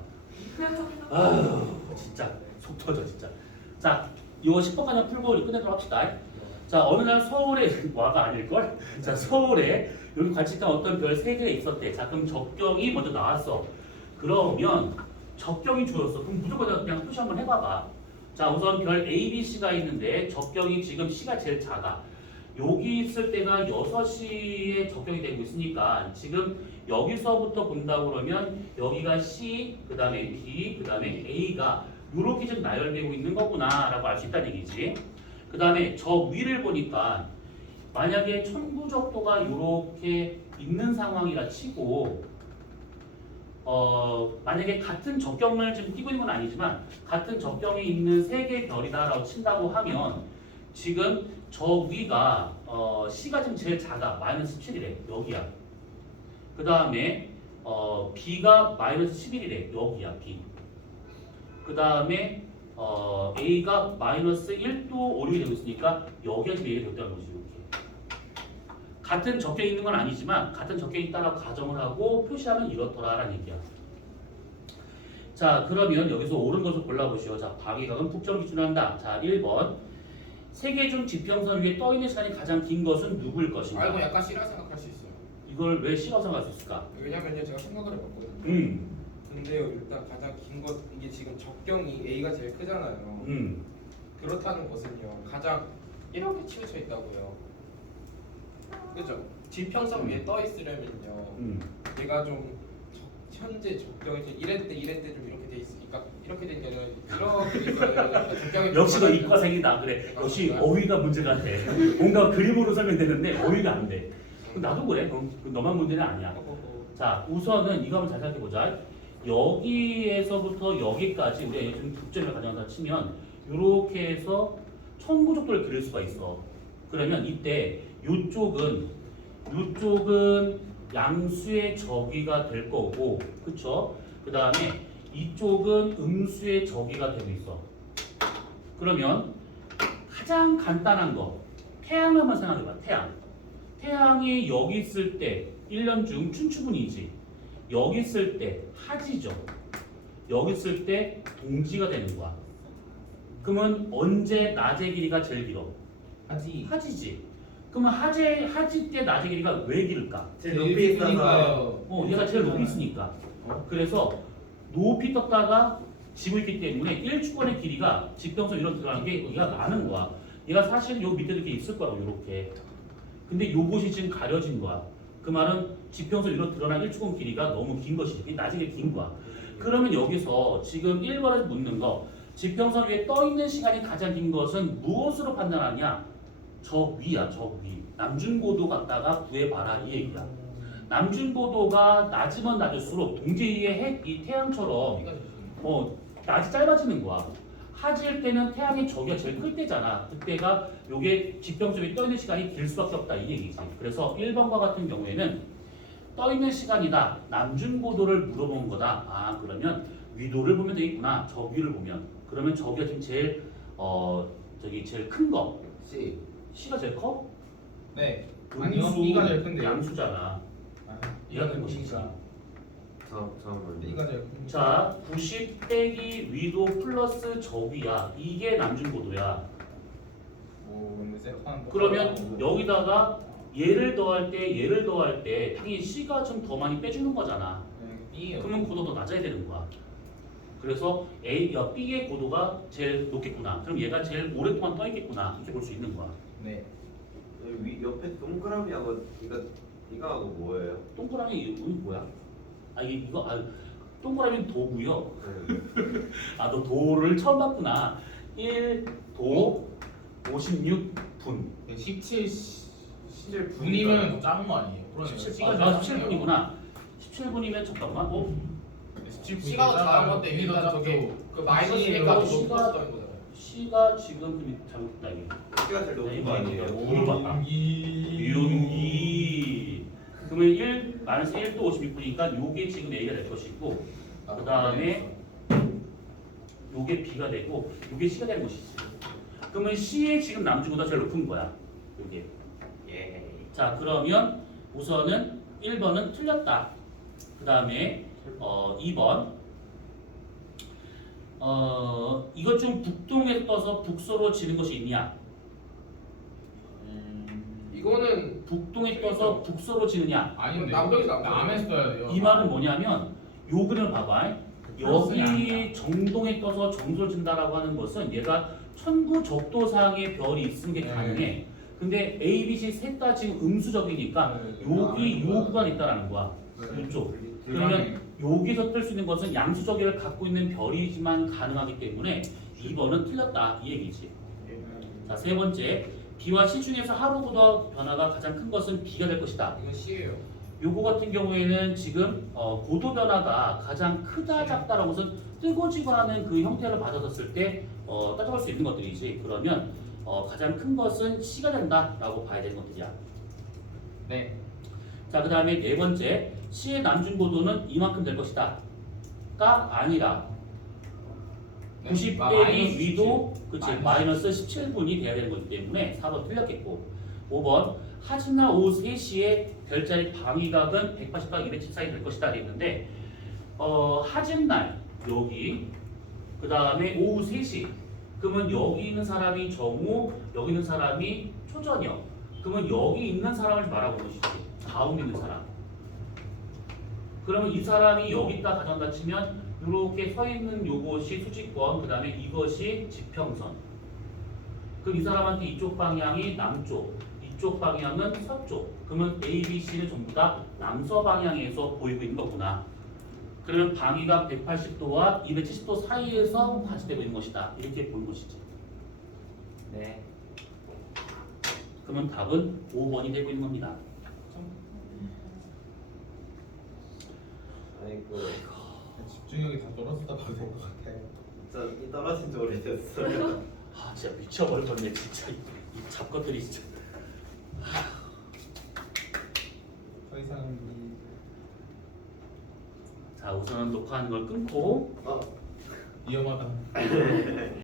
아휴 진짜 속 터져 진짜. 자 이거 10번까지 풀고 우리 끝내도록 합시다. 자 어느 날 서울에 와가 아닐걸? 자 서울에 여기 관측한 어떤 별 3개 있었대. 자 그럼 적경이 먼저 나왔어. 그러면 적경이 주었어. 그럼 무조건 그냥 표시 한번 해봐봐. 자 우선 별 A, B, C가 있는데 적경이 지금 C가 제일 작아. 여기 있을 때가 6시에 적경이 되고 있으니까 지금 여기서부터 본다 그러면 여기가 C, 그 다음에 B, 그 다음에 A가 이렇게 좀 나열되고 있는 거구나 라고 알 수 있다는 얘기지. 그 다음에 저 위를 보니까 만약에 천부적도가 이렇게 있는 상황이라 치고 만약에 같은 적경을 지금 띄고 있는 건 아니지만 같은 적경에 있는 3개 별이다라고 친다고 하면 지금 저 위가 C가 지금 제일 작아. 마이너스 7이래. 여기야. 그 다음에 B가 마이너스 11이래. 여기야. B. 그 다음에 A가 마이너스 1도 오류가 되고 있으니까 여기가 지금 얘기가 됐다는 거지. 이렇게. 같은 적경이 있는 건 아니지만 같은 적경이 있다라고 가정을 하고 표시하면 이렇더라라는 얘기야. 자 그러면 여기서 옳은 것을 골라보시오. 자 방위각은 북쪽을 기준으로 한다. 자 1번 세계 중 지평선 위에 떠 있는 시간이 가장 긴 것은 누구일 것인가? 알고 약간 싫어 생각할 수 있어요. 이걸 왜 싫어 생각할 수 있을까? 왜냐면요 제가 생각을 해봤거든요. 근데요 일단 가장 긴 것 이게 지금 적경이 A가 제일 크잖아요. 그렇다는 것은요 가장 이렇게 치우쳐 있다고요. 그죠? 지평선 위에 떠 있으려면요 얘가 좀 현재 적경이 좀 이랬대 좀 이렇게 돼 있으니까 이렇게 된 게는 이렇게 돼 있어요. 적경이 역시 너 이과생이다. 그래. 역시 어휘가 문제가 돼. 뭔가 그림으로 설명되는데 어휘가 안 돼. 나도 그래. 너만 문제는 아니야. 자 우선은 이거 한번 잘 생각해보자. 여기에서부터 여기까지 우리가 요즘 북점을 가정해서 치면 이렇게 해서 천부족도를 그릴 수가 있어. 그러면 이때 이쪽은 양수의 저기가 될 거고, 그쵸? 그 다음에 이쪽은 음수의 저기가 되고 있어. 그러면 가장 간단한 거 태양을 한번 생각해봐. 태양이 여기 있을 때 1년 중 춘추분이지. 여기 있을 때 하지죠. 여기 있을 때 동지가 되는 거야. 그러면 언제 낮의 길이가 제일 길어? 하지지. 그러면 하지 때 낮의 길이가 왜 길을까? 제일 높이 있어서. 얘가 제일 높이 있으니까. 그래서 높이 떴다가 지고 있기 때문에 일주권의 길이가 지평선 위로 들어가는 게 얘가 많은 거야. 얘가 사실 요 밑에도 이렇게 있을 거라고 이렇게. 근데 요것이 지금 가려진 거야. 그 말은 지평선 위로 드러난 일주권 길이가 너무 긴 것이지. 나중에 긴 거야. 그러면 여기서 지금 1번에서 묻는 거 지평선 위에 떠 있는 시간이 가장 긴 것은 무엇으로 판단하냐? 저 위야, 저 위. 남준고도 갖다가 구해봐라 이 얘기야. 남준고도가 낮으면 낮을수록 동지의 이 태양처럼 낮이 짧아지는 거야. 하지일 때는 태양의 저기가 제일 클 때잖아. 그때가 요게 지평선에 떠 있는 시간이 길 수밖에 없다 이 얘기지. 그래서 1번과 같은 경우에는 떠 있는 시간이다. 남준고도를 물어본 거다. 아 그러면 위도를 보면 되겠구나. 저 위를 보면. 그러면 저기가 지금 제일 제일 큰 거. C가 제일 커? 네. 아니요. B가 제일 큰데. 양수잖아. 얘가 큰 것이니까. B가 제일 큰. 자, 90 빼기 위도 플러스 저위야. 이게 남준고도야. 근데 셀카는 뭐 그러면 여기다가 얘를 더할 때 당연히 C가 좀 더 많이 빼주는 거잖아. B예요. 그러면 고도도 낮아야 되는 거야. 그래서 B의 고도가 제일 높겠구나. 그럼 얘가 제일 오랫동안 떠 있겠구나. 이렇게 볼 수 있는 거야. 네. 위 옆에 동그라미하고 이거하고 뭐예요? 동그라미 이거 뭐야? 동그라미는 도구요. 아, 너 도를 처음 봤구나. 1도 56분. 17 17 분이면 더 작은 거 아니에요? 17분이구나. 17분이면 잠깐만. 17 C가 더 작은 건데 일단 저게 그 마이너스 C예요. B가 더 C가- 높았다는 거잖아요. C가 지금 잘못됐다 이게. C가 제일 높은 거 아니에요? 오를 봤다. 윤기. 그러면 1 마이너스 1도 56분이니까 요게 지금 A가 될 것이고, 그 다음에 요게 B가 되고, 요게 C가 되는 것이지. 그러면 C의 지금 남주보다 제일 높은 거야. 요게. 예. 자, 그러면 우선은 1번은 틀렸다. 그 다음에 2번. 이것 중 북동에 떠서 북서로 지는 것이 있냐? 이거는 북동에 떠서 북서로 지느냐? 아닌데 남쪽이죠, 남쪽. 남에 써야 돼요. 이 말은 뭐냐면 요 그림을 봐봐. 플러스는 여기 아니야. 정동에 떠서 정서를 진다라고 하는 것은 얘가 천구 적도상의 별이 있는 게 네. 가능해. 근데 A, B, C 셋 다 지금 음수적이니까 여기 요 구간이 있다라는 거야. 이쪽. 그러면 여기서 뜰 수 있는 것은 양수적이를 갖고 있는 별이지만 가능하기 때문에 2번은 틀렸다 이 얘기지. 자, 세 번째. B와 C 중에서 하루보다 변화가 가장 큰 것은 B가 될 것이다. 이건 C예요. 요거 같은 경우에는 지금 고도 변화가 가장 크다 작다라고 해서 뜨거지고 하는 그 형태를 받아들였을 때 따져볼 수 있는 것들이지. 그러면 가장 큰 것은 C가 된다라고 봐야 되는 것들이야. 네. 자, 그 다음에 네 번째, C의 남중 고도는 이만큼 될 것이다. 가 아니라 90 빼기 위도 그치 마이너스 17분이 돼야 되는 거기 때문에 4번 틀렸겠고, 5번 하진날 오후 3시에 별자리 방위각은 180과 270 사이 될 것이다 했는데 하진날 여기 그 다음에 오후 3시 그러면 여기 있는 사람이 정오 여기 있는 사람이 초저녁 그러면 여기 있는 사람을 말하고 것이지 가운데 있는 사람. 그러면 이 사람이 여기 있다 가정한다 치면 이렇게 서 있는 요것이 수직권, 그 다음에 이것이 지평선. 그럼 이 사람한테 이쪽 방향이 남쪽, 이쪽 방향은 서쪽. 그러면 A, B, C는 전부 다 남서 방향에서 보이고 있는 거구나. 그러면 방위각 180도와 270도 사이에서 관측되고 있는 것이다. 이렇게 보는 것이지. 네. 그러면 답은 5번이 되고 있는 겁니다. 아이고. 집중력이 다 떨어졌다 봐도 될 것 같아요. 저 이 떨어진 지 오래됐어요. 아, 진짜 미쳐버릴 뻔네 진짜 이 잡것들이 진짜. 더 이상 자, 우선은 녹화하는 걸 끊고 어. 위험하다.